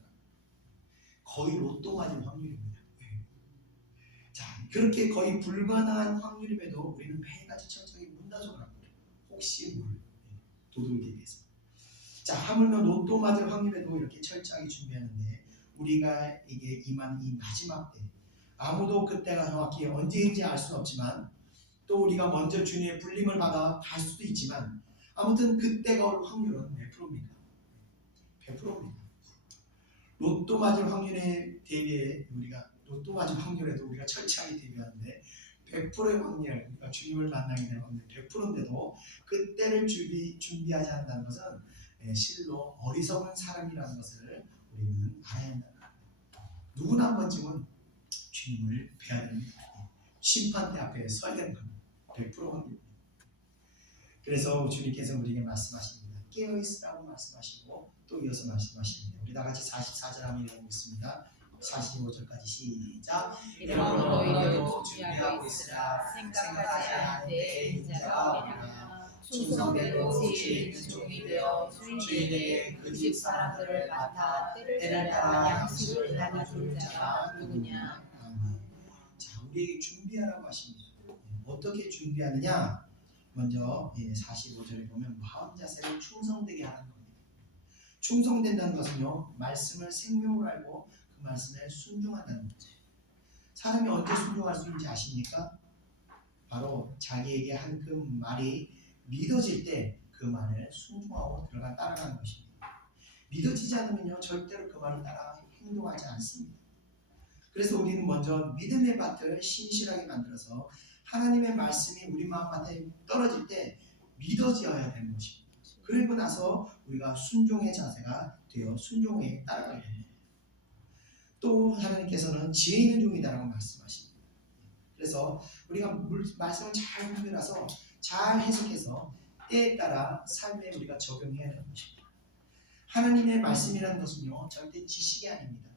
거의 로또 맞을 확률입니다. 자, 그렇게 거의 불가능한 확률임에도 우리는 매일같이 철저히 문단속을 합니다. 혹시 모를 도둑에 대해서. 자, 하물며 로또 맞을 확률에도 이렇게 철저하게 준비하는데 우리가 이게 임한 이 마지막 때 아무도 그때가 정확히 언제인지 알 수는 없지만 또 우리가 먼저 주님의 불림을 받아 갈 수도 있지만 아무튼 그때가 올 확률은 몇 프로입니까? 100%입니다. 로또 맞을 확률에 대비해 우리가 로또 맞을 확률에도 우리가 철저하게 대비하는데 100%의 확률, 그러니까 주님을 만나게 될 확률 100%인데도 그때를 준비하지 않는다는 것은 실로 어리석은 사람이라는 것을 우리는 알아야 한다. 누구나 한 번쯤은 주님을 뵈야 됩니다. 심판대 앞에 서야 되는 겁니다. 100% 확률. 그래서 주님께서 우리에게 말씀하십니다. 깨어 있으라고 말씀하시고 또 이어서 말씀하십니다. 우리 다 같이 44절 한번 읽어보겠습니다. 45절까지 시작. 이러므로 너희도 준비하고 있으라. 생각하지 않을 때에 인자가 오리라. 충성되고 지혜 있는 종이 되어 주인에게 그 집 사람들을 맡아 때를 따라 양식을 나눠줄 자가 누구냐. 아멘. 자, 우리에게 준비하라고 하십니다. 어떻게 준비하느냐? 먼저 45절에 보면 마음 자세를 충성되게 하는 겁니다. 충성된다는 것은요, 말씀을 생명으로 알고 그 말씀에 순종한다는 거죠. 사람이 언제 순종할 수 있는지 아십니까? 바로 자기에게 한 그 말이 믿어질 때 그 말에 순종하고 들어가 따라가는 것입니다. 믿어지지 않으면요, 절대로 그 말을 따라 행동하지 않습니다. 그래서 우리는 먼저 믿음의 밭을 신실하게 만들어서 하나님의 말씀이 우리 마음밭에 떨어질 때 믿어져야 되는 것입니다. 그리고 나서 우리가 순종의 자세가 되어 순종에 따라가게 됩니다. 또 하나님께서는 지혜 있는 종이다라고 말씀하십니다. 그래서 우리가 말씀을 잘 구별해서 잘 해석해서 때에 따라 삶에 우리가 적용해야 되는 것입니다. 하나님의 말씀이라는 것은요, 절대 지식이 아닙니다.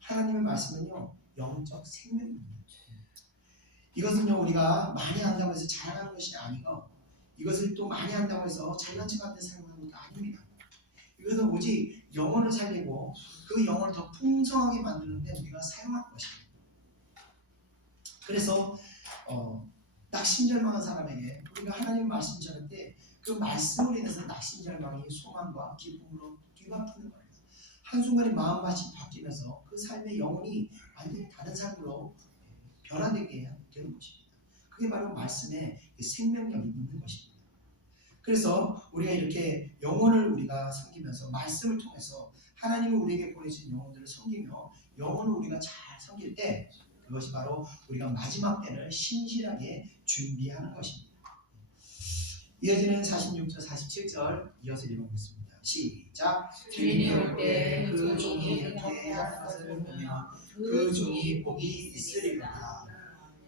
하나님의 말씀은요, 영적 생명입니다. 이것은요, 우리가 많이 안다고 해서 자랑하는 것이 아니고 이것을 또 많이 한다고 해서 잘난 척하는 데 사용하는 것도 아닙니다. 이것은 오직 영혼을 살리고 그 영혼을 더 풍성하게 만드는데 우리가 사용할 것입니다. 그래서 낙심절망한 사람에게 우리가 하나님 말씀 전할 때 그 말씀으로 인해서 낙심절망이 소망과 기쁨으로 뒤바뀌는 거예요. 한순간에 마음밭이 바뀌면서 그 삶의 영혼이 완전히 다른 삶으로 변화되게 되는 것입니다. 그게 바로 말씀의 생명력이 있는 것입니다. 그래서 우리가 이렇게 영혼을 우리가 섬기면서 말씀을 통해서 하나님이 우리에게 보내신 영혼들을 섬기며 영혼을 우리가 잘 섬길 때 그것이 바로 우리가 마지막 때를 신실하게 준비하는 것입니다. 이어지는 46절, 47절 이어서 읽어보겠습니다. 시작. 주인이 올 때 그 종이 이렇게 하는 것을 보면 그 종이 복이 있으리로다.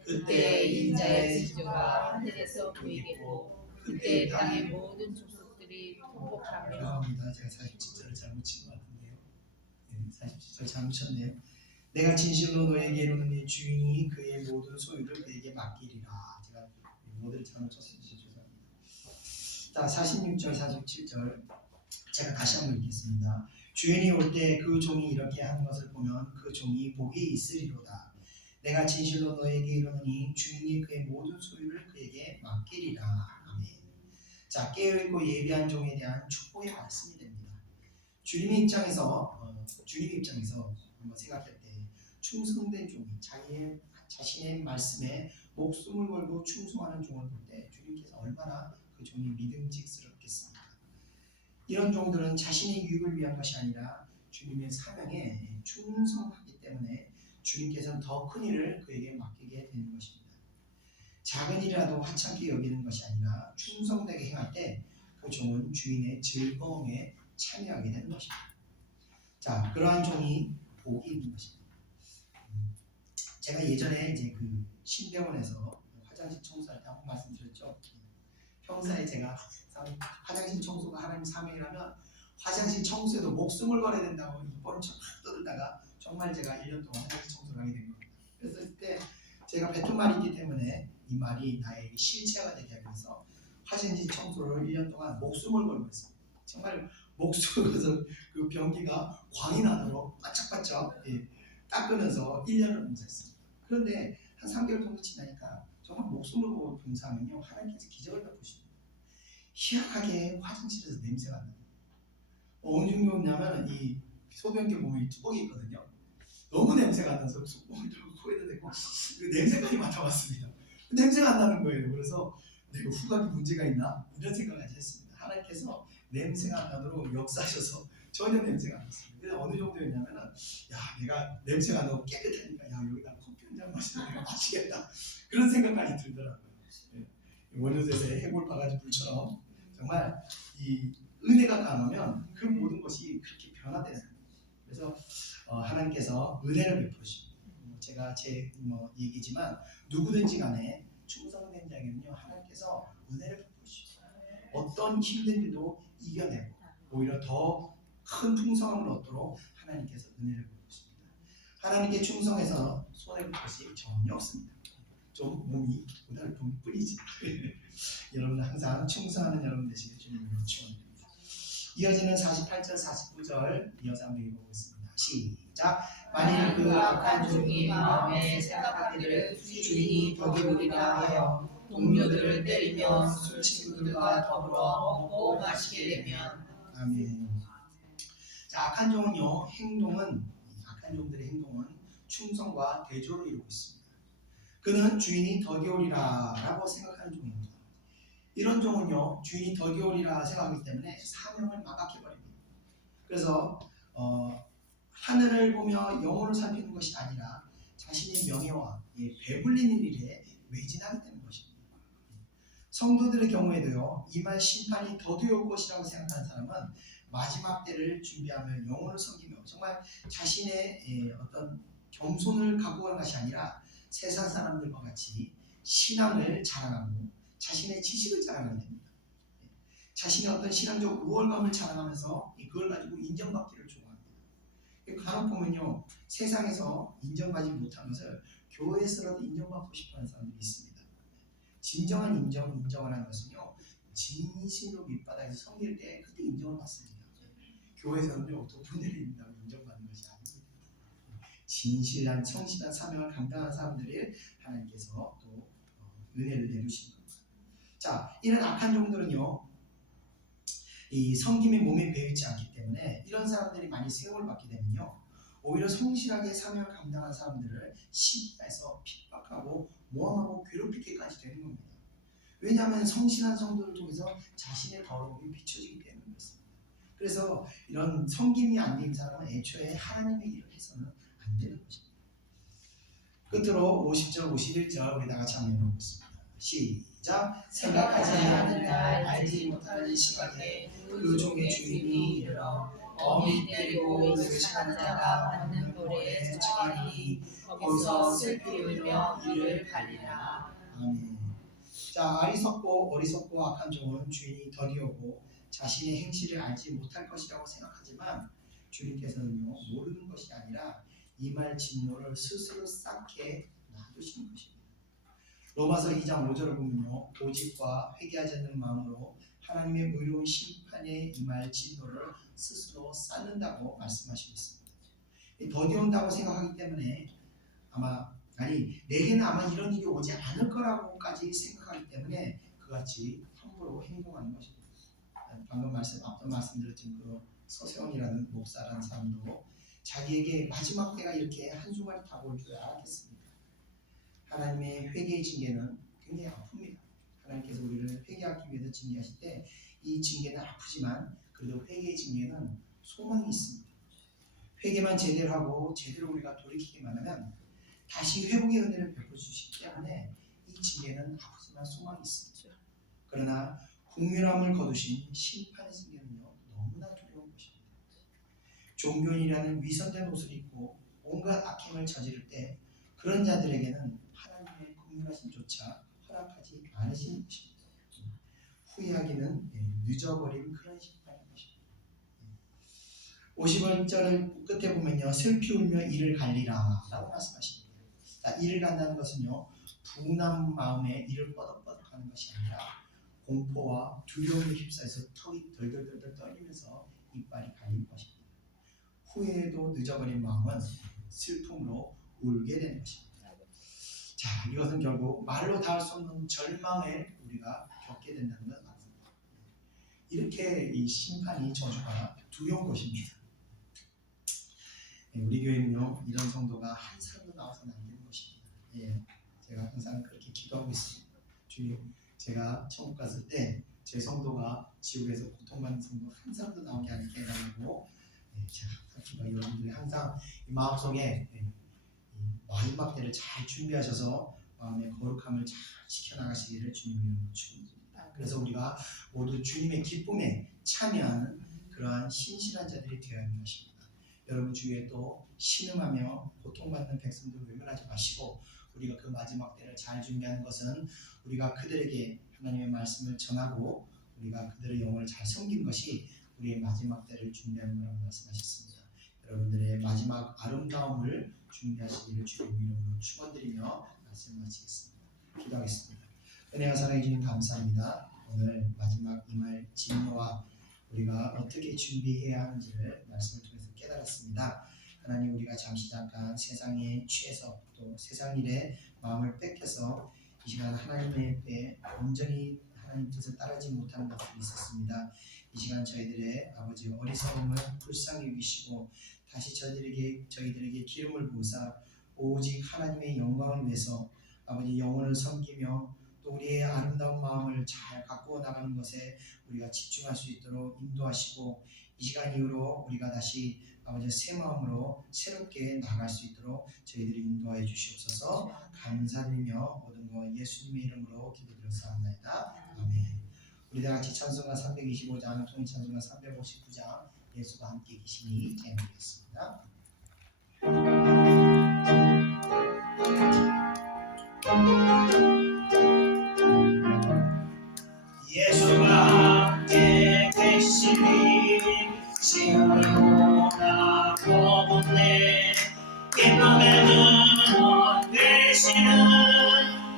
그때 인자의 징조가 하늘에서 보이겠고 그때 땅의 모든 족속들이 통곡하며 죄송합니다. 제가 47절을 잘못 친 것 같은데요. 47절 잘못 쳤네요. 내가 진실로 너에게 이르노니 주인이 그의 모든 소유를 그에게 맡기리라. 제가 모델을 잘못 쳤습니다. 죄송합니다. 자, 46절, 47절 제가 다시 한번 읽겠습니다. 주인이 올 때 그 종이 이렇게 하는 것을 보면 그 종이 복이 있으리로다. 내가 진실로 너에게 이르노니 주인이 그의 모든 소유를 그에게 맡기리라. 아멘. 자, 깨어있고 예비한 종에 대한 축복의 말씀이 됩니다. 주님의 입장에서 한번 생각할 때 충성된 종이 자신의 말씀에 목숨을 걸고 충성하는 종을 볼 때 주님께서 얼마나 그 종이 믿음직스럽겠습니까? 이런 종들은 자신의 유익을 위한 것이 아니라 주님의 사명에 충성하기 때문에 주님께서는 더 큰 일을 그에게 맡기게 되는 것입니다. 작은 일이라도 하찮게 여기는 것이 아니라 충성되게 행할 때 그 종은 주인의 즐거움에 참여하게 되는 것입니다. 자, 그러한 종이 복이 있는 것입니다. 제가 예전에 이제 그 신병원에서 화장실 청소할 때 한번 말씀드렸죠. 평소에 제가 화장실 청소가 하나님 사명이라면 화장실 청소에도 목숨을 걸어야 된다고 이번을 막 떠들다가 정말 제가 1년 동안 화장실 청소를 하게 된 겁니다. 그래서 그때 제가 뱉은 말이 있기 때문에 이 말이 나에게 실체가 되게 하기 위해서 화장실 청소를 1년 동안 목숨을 걸고 있습니다. 정말 목숨을 걸어서 그 변기가 광이 나도록 바짝바짝 닦으면서 1년을 봉사했습니다. 그런데 한 3개월 정도 지나니까 정말 목숨을 걸고 봉사하면요 하나님께서 기적을 베푸십니다. 희한하게 화장실에서 냄새가 안 나요. 어느 정도냐면 이 소변기 보면 이 뚜껑이 있거든요. 너무 냄새가 안 나서 뚜껑을 들고 코에다 대고 그 냄새까지 맡아봤습니다. 냄새가 안 나는 거예요. 그래서 내가 후각이 문제가 있나 이런 생각까지 했습니다. 하나님께서 냄새가 안 나도록 역사하셔서 전혀 냄새가 안 났습니다. 그래서 어느 정도였냐면은 야 내가 냄새가 안 나고 깨끗하니까 야 여기다 커피 한 잔 마시면 내가 마시겠다 그런 생각까지 들더라고요. 원효대사의 해골 바가지 불처럼 정말 이 은혜가 강하면 그 모든 것이 그렇게 변화되는 거예요. 그래서 하나님께서 은혜를 베푸십니다. 제가 제 얘기지만 누구든지 간에 충성된 자에게는요 하나님께서 은혜를 베푸십니다. 어떤 힘든 일도 이겨내고 오히려 더 큰 풍성함을 얻도록 하나님께서 은혜를 베푸십니다. 하나님께 충성해서 손해볼 것이 전혀 없습니다. 좀 몸이 고달픈 뿐이지. 여러분 항상 충성하는 여러분 되시길 주님으로 축원드립니다. 이어지는 48절 49절 이어서 한번 읽어보겠습니다. 시작. 만일 그 악한 종이 마음에 생각하기를 주인이 덕이 우리라 하여 동료들을 때리며 술 친구들과 더불어 먹고 마시게 되면 아멘. 자, 악한 종들의 행동은 충성과 대조를 이루고 있습니다. 그는 주인이 덕이 오리라 라고 생각하는 종입니다. 이런 종은요 주인이 덕이 오리라 생각하기 때문에 사명을 망각해버립니다. 그래서 하늘을 보며 영혼을 살피는 것이 아니라 자신의 명예와 배불리는 일에 매진하게 되는 것입니다. 성도들의 경우에도요 이말 심판이 더디올 것이라고 생각하는 사람은 마지막 때를 준비하며 영혼을 섬기며 정말 자신의 어떤 겸손을 갖고 가는 것이 아니라 세상 사람들과 같이 신앙을 자랑하고 자신의 지식을 자랑하게 됩니다. 자신의 어떤 신앙적 우월감을 자랑하면서 그걸 가지고 인정받기를 좋아합니다. 간혹 보면요 세상에서 인정받지 못한 것을 교회에서라도 인정받고 싶어하는 사람들이 있습니다. 진정한 인정을 하는 것은요 진심으로 밑바닥에서 섬길 때 그때 인정을 받습니다. 교회에서는요 높은 일을 입는다고 인정받는 것이 아닙니다. 진실한 성실한 사명을 감당한 사람들이 하나님께서 또 은혜를 내주신 겁니다. 자, 이런 악한 종들은요 이 섬김의 몸에 배어있지 않기 때문에 이런 사람들이 많이 세움을 받게 되면요 오히려 성실하게 사명을 감당한 사람들을 시기해서 핍박하고 모함하고 괴롭히기까지 되는 겁니다. 왜냐하면 성실한 성도를 통해서 자신의 더러움이 비춰지기 때문에 그렇습니다. 그래서 이런 섬김이 안 되는 사람은 애초에 하나님의 일을 해서는 안 되는 것입니다. 끝으로 50절 51절 우리 다 같이 한번 읽어보겠습니다. 시작. 생각하지 않는 날 알지 못하는 시각에 그 종의 주인이 이르러 어미 때리고 의식하는 자가 받는 벌에 처하리니 거기서 슬피 울며 이를 갈리라. 아멘. 자, 어리석고 악한 종은 주인이 더디오고 자신의 행실을 알지 못할 것이라고 생각하지만 주님께서는요, 모르는 것이 아니라 이 말 진노를 스스로 쌓게 놔두시는 것입니다. 로마서 2장 5절을 보면요, 오직과 회개하지 않는 마음으로 하나님의 의로운 심판에 임할 진노를 스스로 쌓는다고 말씀하시고 있습니다. 더디 온다고 생각하기 때문에 내게는 아마 이런 일이 오지 않을 거라고까지 생각하기 때문에 그같이 함부로 행동하는 것입니다. 방금 앞서 말씀드렸던 그 서세원이라는 목사라는 사람도 자기에게 마지막 때가 이렇게 한순간에 다가올 줄 알았겠습니까? 하나님의 회개의 징계는 굉장히 아픕니다. 하나님께서 우리를 회개하기 위해서 징계하실 때 이 징계는 아프지만 그래도 회개의 징계는 소망이 있습니다. 회개만 제대로 하고 제대로 우리가 돌이키기만 하면 다시 회복의 은혜를 베풀어 주시기 때문에 이 징계는 아프지만 소망이 있습니다. 그러나 국률함을 거두신 심판의 징계는요, 너무나 두려운 것입니다. 종교인이라는 위선된 옷을 입고 온갖 악행을 저지를 때 그런 자들에게는 하나님의 국률하심조차 허락하지 않으시는 것입니다. 후회하기는 늦어버린 그런 심판인 것입니다. 50절 끝에 보면요, 슬피 울며 이를 갈리라 라고 말씀하십니다. 자, 이를 간다는 것은요, 분한 마음에 이를 뻐덕뻐덕 하는 것이 아니라 공포와 두려움에 휩싸여서 턱이 덜덜덜 떨리면서 이빨이 갈리는 것입니다. 후회에도 늦어버린 마음은 슬픔으로 울게 되는 것입니다. 자, 이것은 결국 말로 닿을 수 없는 절망을 우리가 겪게 된다는 것 같습니다. 이렇게 이 심판이 저주가 두려운 것입니다. 우리 교회는요, 이런 성도가 한 사람도 나와서는 안 되는 것입니다. 제가 항상 그렇게 기도하고 있습니다. 주님, 제가 천국 갔을 때 제 성도가 지옥에서 고통받는 성도 한 사람도 나오게 않게 해달라고 제가 항상 기도하고, 여러분들이 항상 이 마음속에 마지막 때를 잘 준비하셔서 마음의 거룩함을 잘 지켜나가시기를 주님의 이름으로 축원드립니다. 그래서 우리가 모두 주님의 기쁨에 참여하는 그러한 신실한 자들이 되어야 하는 것입니다. 여러분 주위에 또 신음하며 고통받는 백성들을 외면하지 마시고, 우리가 그 마지막 때를 잘 준비하는 것은 우리가 그들에게 하나님의 말씀을 전하고 우리가 그들의 영혼을 잘 섬기는 것이 우리의 마지막 때를 준비하는 거라고 말씀하셨습니다. 여러분들의 마지막 아름다움을 준비하시기를 주님의 이름으로 축원드리며 말씀 마치겠습니다. 기도하겠습니다. 은혜와 사랑해 주님 감사합니다. 오늘 마지막 임할 진노와 우리가 어떻게 준비해야 하는지를 말씀을 통해서 깨달았습니다. 하나님, 우리가 잠깐 세상에 취해서 또 세상 일에 마음을 뺏겨서 이 시간 하나님의 때 온전히 하나님 뜻을 따르지 못하는 것들이 있었습니다. 이 시간 저희들의 아버지 어리석음을 불쌍히 여기시고 다시 저희들에게 기름을 부으사 오직 하나님의 영광을 위해서 아버지 영혼을 섬기며 또 우리의 아름다운 마음을 잘 가꾸어 나가는 것에 우리가 집중할 수 있도록 인도하시고, 이 시간 이후로 우리가 다시 아버지 새 마음으로 새롭게 나갈 수 있도록 저희들이 인도하여 주시옵소서. 감사드리며 모든 것 예수님의 이름으로 기도드렸사옵나이다. 아멘. 우리 다 같이 찬송가 325장, 통일 찬송가 359장 예수가 함께 계시니 찬양하겠습니다. 예수가 함께 계시니 시험을 보내 기쁨의 근원 되시는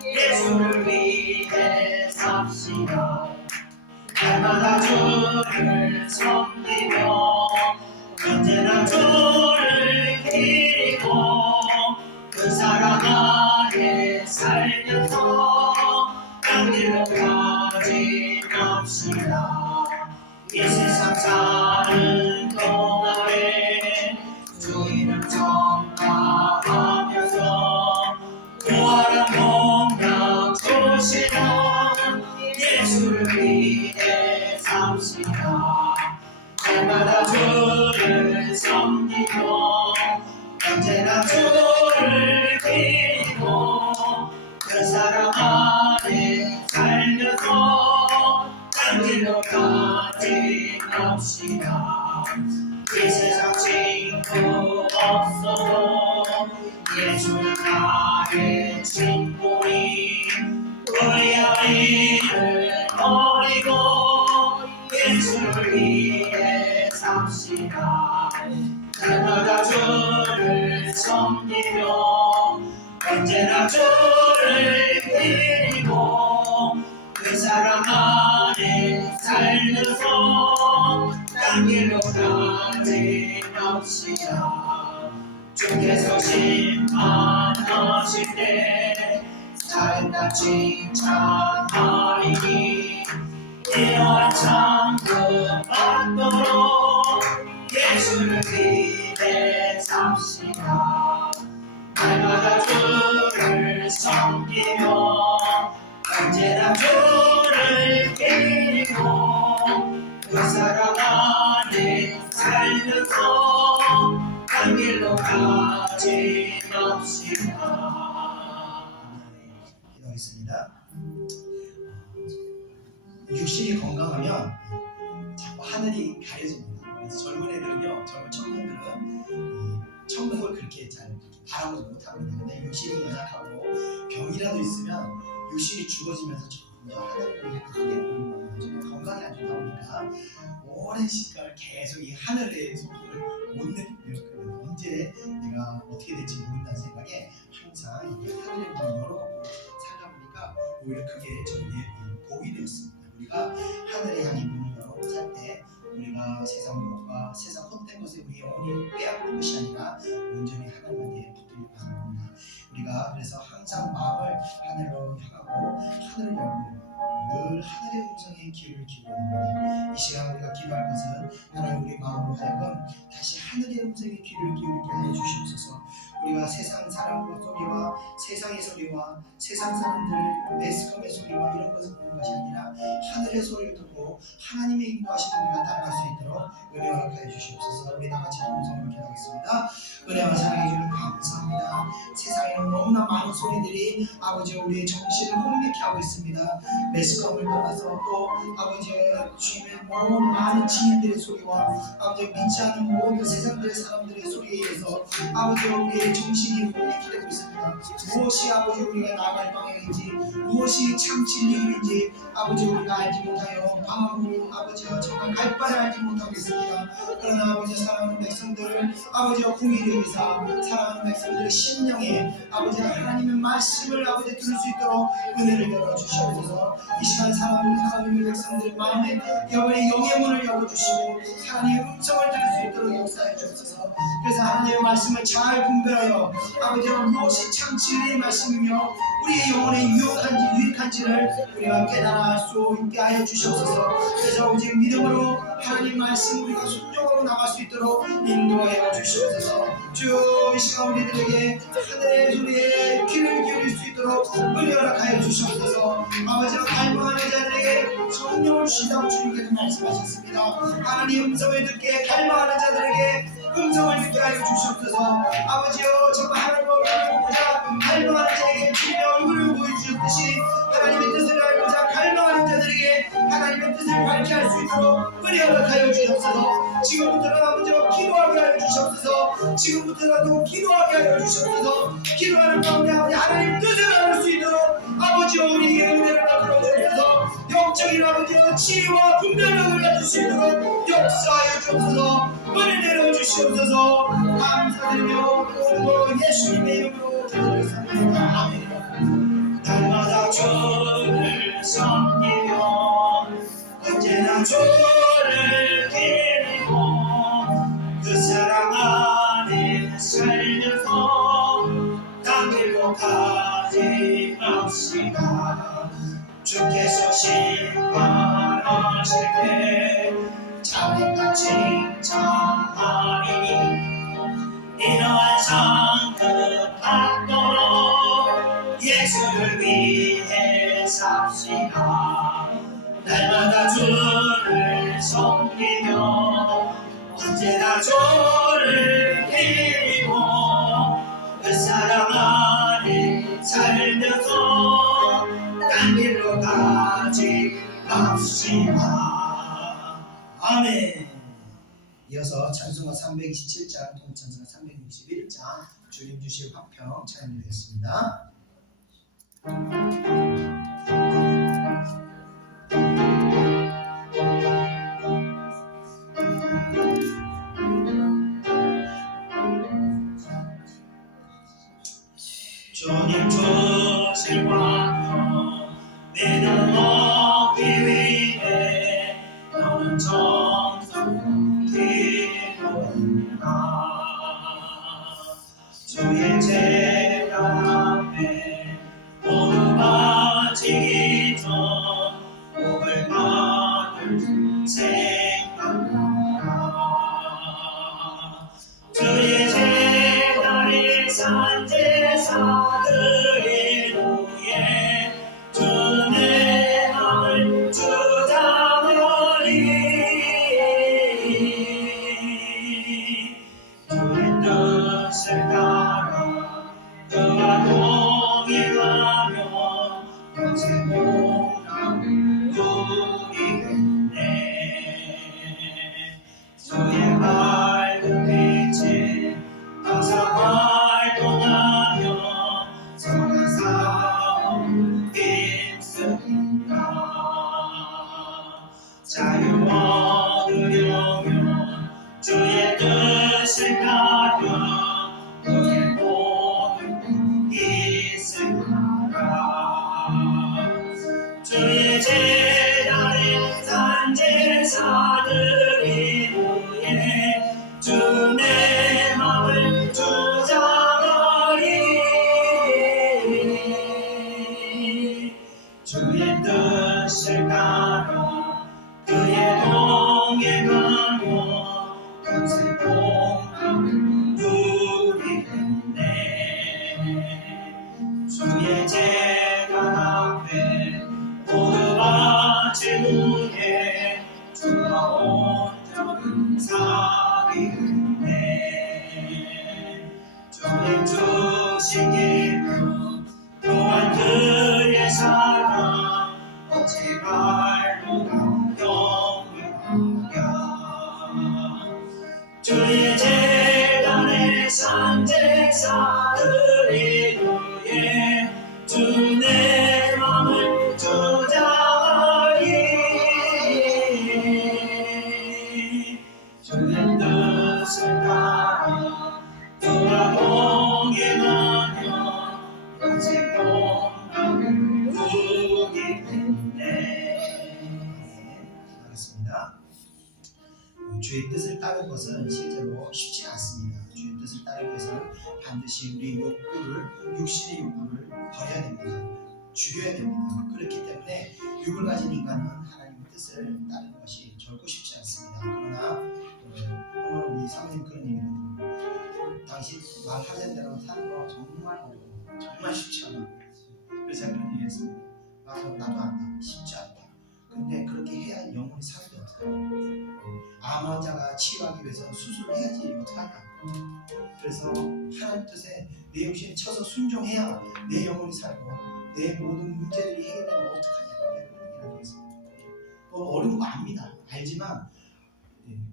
예수를 위해 삽시다. 날마다 주를 섬기며 언제나 주를 기리고 그 사랑 안에 살면서 딴 길로 가지 맙시다. 이 세상 사는 동안에 주 이름 전파하면서 구하라 공약 주시는 예수를 위해 삽시다. 날마다 주를 섬기 예수는 나의 친구니 우리 어린이를 버리고 예수를 위해 삽시다. 날마다 주를 섬기며 언제나 주를 기리고 그 사랑 안에 살면서 딴 길로 가지 맙시다. 주께서 심판하실 때 살다 칭찬하리니 이러한 참그 받도록 예수를 위해 삽시다. 날마다 주를 섬기며 언제나 주를 기리고 그 사랑 안에 살면서 딴 길로 가지 맙시다. 기도하겠습니다. 육신이 건강하면 자꾸 하늘이 가려집니다. 그래서 젊은 애들은요, 젊은 청년들은 천국을 그렇게 잘 바라보지 못합니다. 근데 육신이 연약하고 병이라도 있으면 육신이 죽어지면서 점점 하늘을 크게 보는 거예요. 정말 건강이 안 좋다 보니까 오랜 시간을 계속 이 하늘의 소리를 못 내면 언제 내가 어떻게 될지 모른다는 생각에 항상 이 하늘의 문을 열어놓고 살다 보니까 오히려 그게 저에게 복이 되었습니다. 우리가 하늘의 향이 문을 열어놓고 살 때 우리가 세상 것과 세상 헛된 것에 우리 영혼이 빼앗는 것이 아니라 온전히 하나님께 붙들려 가는 겁니다. 우리가 그래서 항상 마음을 하늘로 향하고 하늘을 열고 늘 하늘의 음성에 귀를 기울여야 됩니다. 이 시간 우리가 기도할 것은 하나님 우리 마음으로 하여금 다시 하늘의 음성에 귀를 기울이게 하여 주시옵소서. 우리가 세상 사람의 소리와 세상의 소리와 세상 사람들 매스컴의 소리와 이런 것을 듣는 것이 아니라 하늘의 소리를 듣고 하나님의 인도하심을 우리가 따라갈 수 있도록 은혜 허락하여 주시옵소서. 우리 다 같이 동성으로 기도하겠습니다. 은혜와 사랑해 주는 감사합니다. 세상에는 너무나 많은 소리들이 아버지 우리의 정신을 혼미케 하고 있습니다. 매스컴을 떠나서 또 아버지 주님의 너무 많은 지인들의 소리와 아버지 믿지 않는 모든 세상들의 사람들의 소리에 의해서 아버지 우리의 정신이 혼미케 되고 있습니다. 무엇이 아버지 우리가 나아갈 방향인지 무엇이 참 진리인지 아버지 우리가 알지 못하여 방황으로 아버지 정말 갈 바를 알지 못하고 있습니다. 그러나 아버지 사랑하는 백성들을 아버지 공의를 위해서 사랑하는 백성들의 심령에 아버지 하나님의 말씀을 아버지 들을 수 있도록 은혜를 열어주시옵소서. 이 시간 사랑하는 하나님의 백성들의 마음에 여러분의 영의 문을 열어주시고 하나님의 음성을 들을 수 있도록 역사해 주옵소서. 그래서 하나님의 말씀을 잘 분별하여 아버지 무엇이 참 진리의 말씀이며 우리의 영혼에 유익한지를 우리가 깨달아 수 있게 하여 주시옵소서. 그래서 오직 믿음으로 하나님 말씀 우리가 순종으로 나갈 수 있도록 인도하여 주시옵소서. 주 이 시간 우리들에게 하늘의 소리에 귀를 기울일 수 있도록 은혜 허락하여 주시옵소서. 아버지와 갈망하는 자들에게 성령을 주신다고 주님께서 말씀하셨습니다. 하나님 음성을 듣게 갈망하는 자들에게 음성을 듣게 하여 주시옵소서. 아버지여 정말 하나님의 얼굴을 보고자 갈망하는 자에게 주님의 얼굴을 보여주셨듯이 하나님의 뜻을 알고자 갈망하는 자들에게 하나님의 뜻을 밝게 할 수 있도록 은혜 허락하여 주시옵소서. 지금부터라도 아버지여 기도하게 하여 주시옵소서. 지금부터라도 기도하게 하여 주시옵소서. 기도하는 가운데 아버지 하나님 뜻을 알 수 있도록 아버지여 우리에게 은혜를 베풀어 주옵소서. 영적인 아버지여 치유와 분별력을 가질 수 있도록 역사하여 주옵소서. 은혜 내려 주시옵소서. 감사드리며 모든 예수님의 이름으로 기도드렸습니다. 아멘. 날마다 주를 섬기며 언제나 주를 기리고 그 사랑 안에 살면서 딴 길로 가지 맙시다. 주께서 심판하실 때 자비가 칭찬하리니 이러한 상급 받도록 예수를 위해 삽시다. 날마다 주를 섬기며 언제나 주를 기리고 그 사랑 안에 살면서 딴 길로 가지 맙시다. 아멘. 이어서 찬송가 327장, 통찬송가 361장 주님 주실 화평 찬양드리겠습니다. 주님 주실 화평 내가 얻기 위해 너는 정성 기도한다. 주의 제가 앞에 모두 바치기 전 복을 받을 생각하라. 주의 제자리 산제사들이 위해 주의 마음을 주장하리. 주의 뜻을 따라 그와 동행하며 영생 복락을 누리겠네. 주의 밝은 빛에 항상 활동하며 선한 삶을 힘쓰리라. 자유 얻으려면 주의 뜻을 따라 너의 모든 있으라. 주의 제자리 산제사들이 위해 주 내 마음을 주장하리. 주의 뜻을 따라 그의 동행하며 영생 복락을 누리겠네. 주의 제가 앞에 모두 바친 후에 주가 온전히 사귀겠네. 주님 주신 기쁨 또한 그의 사랑 어찌 말로 영영하랴. 주의 제단의 산제사들이 위해 주 내 마음을 주장하리. 주의 뜻을 따라 그와 동행하며 영생 복락을 누리겠네. 하겠습니다. 주의 뜻을 따르는 것은 실제로 쉽지 않습니다. 주의 뜻을 따르기 위해서는 반드시 우리 욕구를, 육신의 욕구를 버려야 됩니다. 죽여야 됩니다. 그렇기 때문에 육을 가진 인간은 하나님의 뜻을 따르는 것이 결코 쉽지 않습니다. 그러나 한번 우리 사모님 그런 얘기를 해요. 당신 말하는 대로 사는 거 정말 어려워. 정말 쉽지 않아. 그래서 제가 그런 얘기 했습니다. 나도 안다. 쉽지 않다. 근데 그렇게 해야 영혼이 사는데 어떡하냐. 암 환자가 치유하기 위해서는 수술을 해야지 어떡하냐. 그래서 하나님 뜻에 내 육신이 쳐서 순종해야 내 영혼이 살고 내 모든 문제들이 해결되면 어떡하냐. 그런 얘기를 했습니다. 어려운 거 압니다. 알지만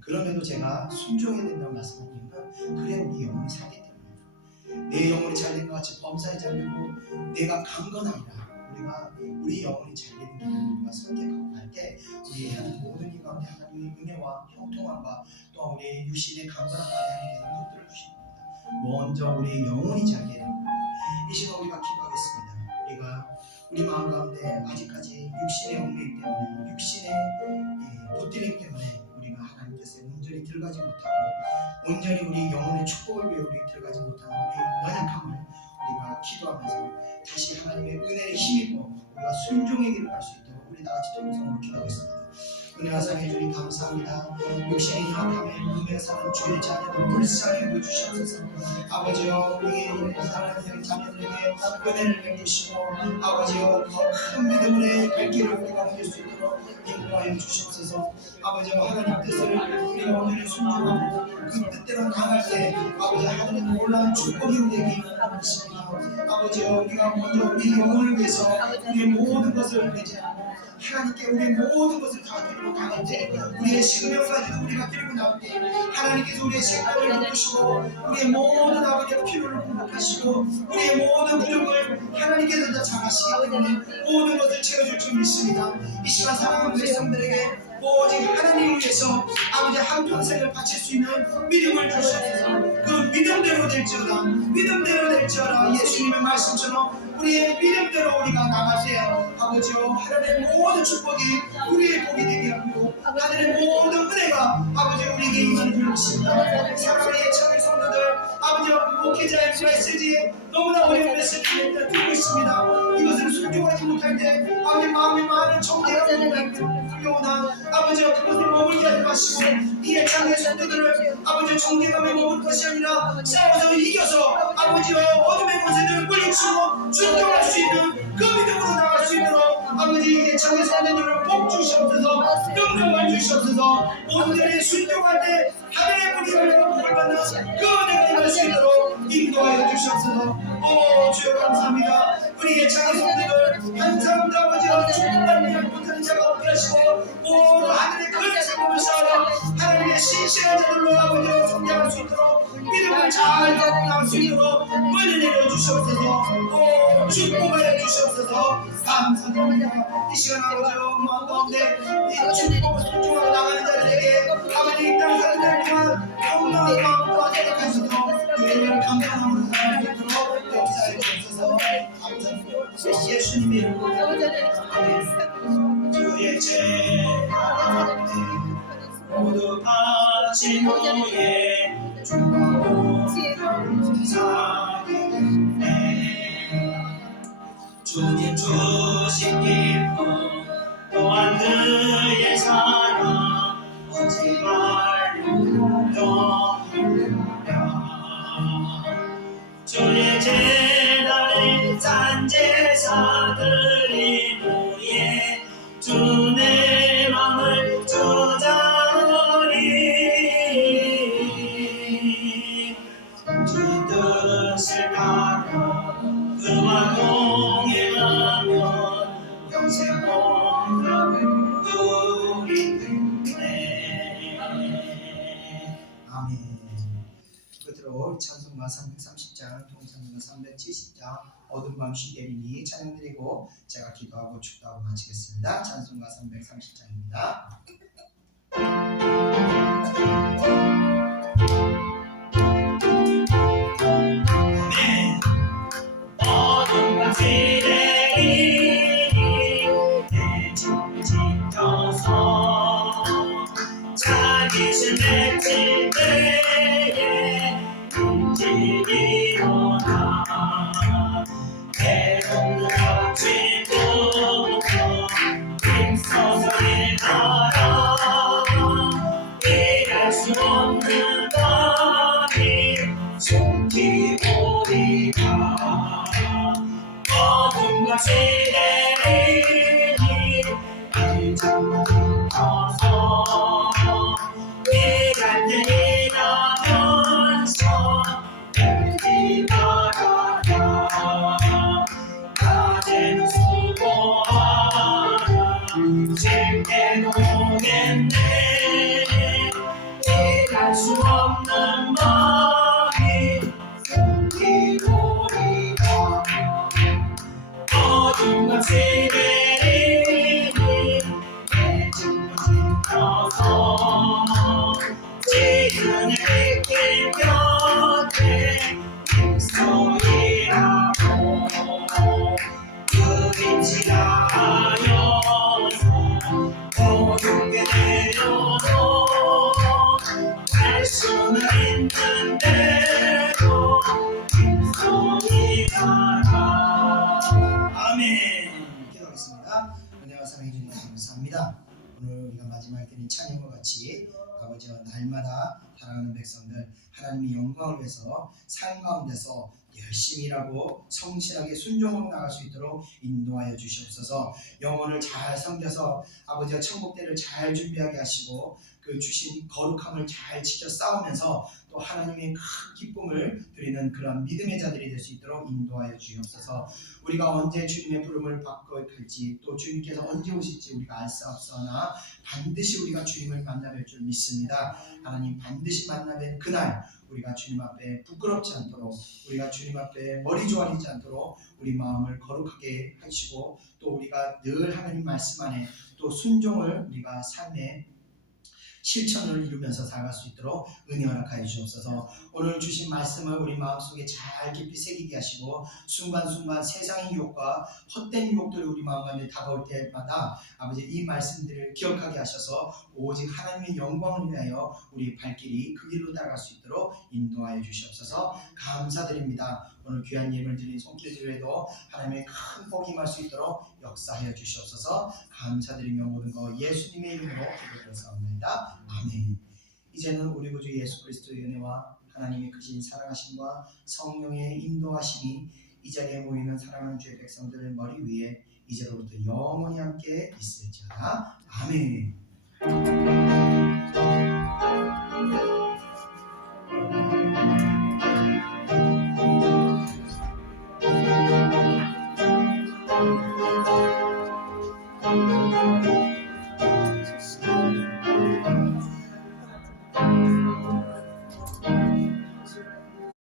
그럼에도 제가 순종해야 된다고 말씀하는 이유는 그래 우리 영혼이 살기 때문입니다. 내 영혼이 잘된 것 같이 범사에 잘되고 내가 간 건 아니라 우리 영혼이 잘되는 길을 우리가 선택하고 갈 때 우리 하나님 모든 일 가운데 하나님의 은혜와 형통함과 또 우리 육신의 강건한 마음에 하나님께서 붙들어 주십니다. 먼저 우리 영혼이 잘되는 겁니다. 이 시간 우리가 기도하겠습니다. 우리 마음 가운데 아직까지 육신의 얽매이기 때문에 육신의 붙들리기 때문에 우리가 하나님 뜻에 온전히 들어가지 못하고 온전히 우리 영혼의 축복을 위해 우리 들어가지 못하는 우리 연약함을 우리가 기도하면서 다시 하나님의 은혜에 힘입어 우리가 순종의 길을 갈 수 있도록 우리 다같이 동성으로 기도하겠습니다. 은혜와 사랑해 주님 감사합니다. 육신의 약함에 눈에 사는 주의 자녀들 불쌍히 여겨주시옵소서. 아버지여 우리 사랑하는 자녀들에게 은혜를 베푸시고 아버지여 더 큰 믿음으로 갈 길을 우리가 옮길 수 있도록 인도하여 주시옵소서. 아버지여 하나님 뜻을 우리가 온전히 순종하고 그 뜻대로 나아갈 때 아버지 하늘의 놀라운 축복이 우리에게 임하옵니다. 아버지여 우리가 먼저 우리 영혼을 위해서 우리의 모든 것을 내지 하나님께 우리의 모든 것을 다 드리고 나갈 때 우리의 식명까지도 우리가 드리고 나올 때 하나님께서 우리의 생명을 바꾸시고 우리의 모든 아버지의 필요를 공급하시고 우리의 모든 부족을 하나님께서 다 잘하시기 때문에 모든 것을 채워줄 줄 믿습니다. 이 시간 사랑하는 백성들에게 오직 하나님을 위해서 아버지 한평생을 바칠 수 있는 믿음을 주셔서 그 믿음대로 될지어다 믿음대로 될지어다 예수님의 말씀처럼 우리의 믿음대로 우리가 나갈 때 아버지요 하나님의 모든 축복이 우리의 복이 되게 하고 하나님의 모든 은혜가 아버지 우리에게 임하는 줄 믿습니다. 사랑하는 예천의 성도들 아버지요 목회자의 메시지 너무나 어려운 메시지를 듣고 있습니다. 이것을 순종하지 못할 때 아버지 마음에 많은 정죄가 불려오나 아버지요 그것을 머물게 하지 마시고 이 예천의 성도들을 아버지 정죄감에 머물 것이 아니라 싸워서 이겨서 아버지요 어둠의 권세들을 물리치고 순종할 수 있는 그 믿음으로 나갈 수 있도록 아버지 예천의 성도들을 복 주시옵소서 능력을 주시옵소서 오늘의 순종할 때 하늘의 문이 열리고 복을 받는 그 은혜가 임할 수 있도록 인도하여 주시옵소서. 오 주여 감사합니다. 우리 예천의 성도들 한 사람도 아버지와 축복받는 못하는 자가 없게 하시고 모두 하늘의 큰 세금을 쌓아 하나님의 신실한 자들로 아버지와 성장할 수 있도록 믿음을 잘 갖고 나갈 수 있도록 은혜 내려 주시옵소서. 오 축복을 주시옵소서. 감사합니다. 이 시간 아버지와 마음 가운데 이 축복을 순종하고 나가는 자들에게 아버지 이 땅 사는 날 동안 건강한 마음과 생각하셔서 우리를 감사함으로 살아갈 수 있도록 역사해 주셔서 감사합니다. 예수님의 이름으로 주의 제가 모두 바친 후에 주님 주신 기쁨 또한 그의 사랑 오지 말고 영원하랴. 주의 제단에 산 제사들이 모에 주 내 맘을 주자노니 주의 뜻을 따라 그와 동행하면 영생 복락을 누리네. 아멘. 끝으로 찬송가 330장 통찬송가 370장 어둠 밤 쉬게 리니 찬양드리고 제가 기도하고 축도하고 마치겠습니다. 찬송가 330장입니다. 어둠같이 내리니 내 집 지켜서 자기를 맺힐 때에 인지 일어나 괴로운 같이 보고 힘써서 일하라. 이럴 수 없는 밤이 속히 오리라. 어둠같이 내리니 알장만 흩어서 일할 때 일하면서 열기 바라라. 낮에는 수고하라 즐게 노겠네. 일할 수 없는 마음이 속히 오리라. 어둠같이 내리니 내 집을 지켜서 지은의 빛길 곁에 소리라고 그 빛이 나여서 어둡게 내려도 갈 수는 있는데도 소리잖아. 아멘. 기도하겠습니다. 은혜와 사랑해 주님 감사합니다. 오늘 우리가 마지막 때린 찬양과 같이 아버지와 날마다 사랑하는 백성들 하나님의 영광을 위해서 삶 가운데서 열심히 일하고 성실하게 순종하고 나갈 수 있도록 인도하여 주시옵소서. 영혼을 잘 섬겨서 아버지와 천국대를 잘 준비하게 하시고 그 주신 거룩함을 잘 지켜 싸우면서 또 하나님의 큰 기쁨을 드리는 그런 믿음의 자들이 될 수 있도록 인도하여 주시옵소서. 우리가 언제 주님의 부름을 받고 갈지 또 주님께서 언제 오실지 우리가 알 수 없으나 반드시 우리가 주님을 만나뵐 줄 믿습니다. 하나님 반드시 만나뵐 그날 우리가 주님 앞에 부끄럽지 않도록 우리가 주님 앞에 머리 조아리지 않도록 우리 마음을 거룩하게 하시고 또 우리가 늘 하나님 말씀 안에 또 순종을 우리가 삶에 실천을 이루면서 살아갈 수 있도록 은혜 허락하여 주옵소서. 오늘 주신 말씀을 우리 마음속에 잘 깊이 새기게 하시고 순간순간 세상의 유혹과 헛된 유혹들이 우리 마음 가운데 다가올 때마다 아버지 이 말씀들을 기억하게 하셔서 오직 하나님의 영광을 위하여 우리 발길이 그 길로 따라갈 수 있도록 인도하여 주시옵소서. 감사드립니다. 오늘 귀한 예물 드린 손길들에도 하나님의 큰 복이 임할 수 있도록 역사하여 주시옵소서. 감사드리며 모든 거 예수님의 이름으로 기도드렸사옵나이다. 아멘. 이제는 우리 구주 예수 그리스도의 은혜와 하나님의 크신 사랑하심과 성령의 인도하심이 이 자리에 모이는 사랑하는 주의 백성들 머리 위에 이제로부터 영원히 함께 있을지어다. 아멘.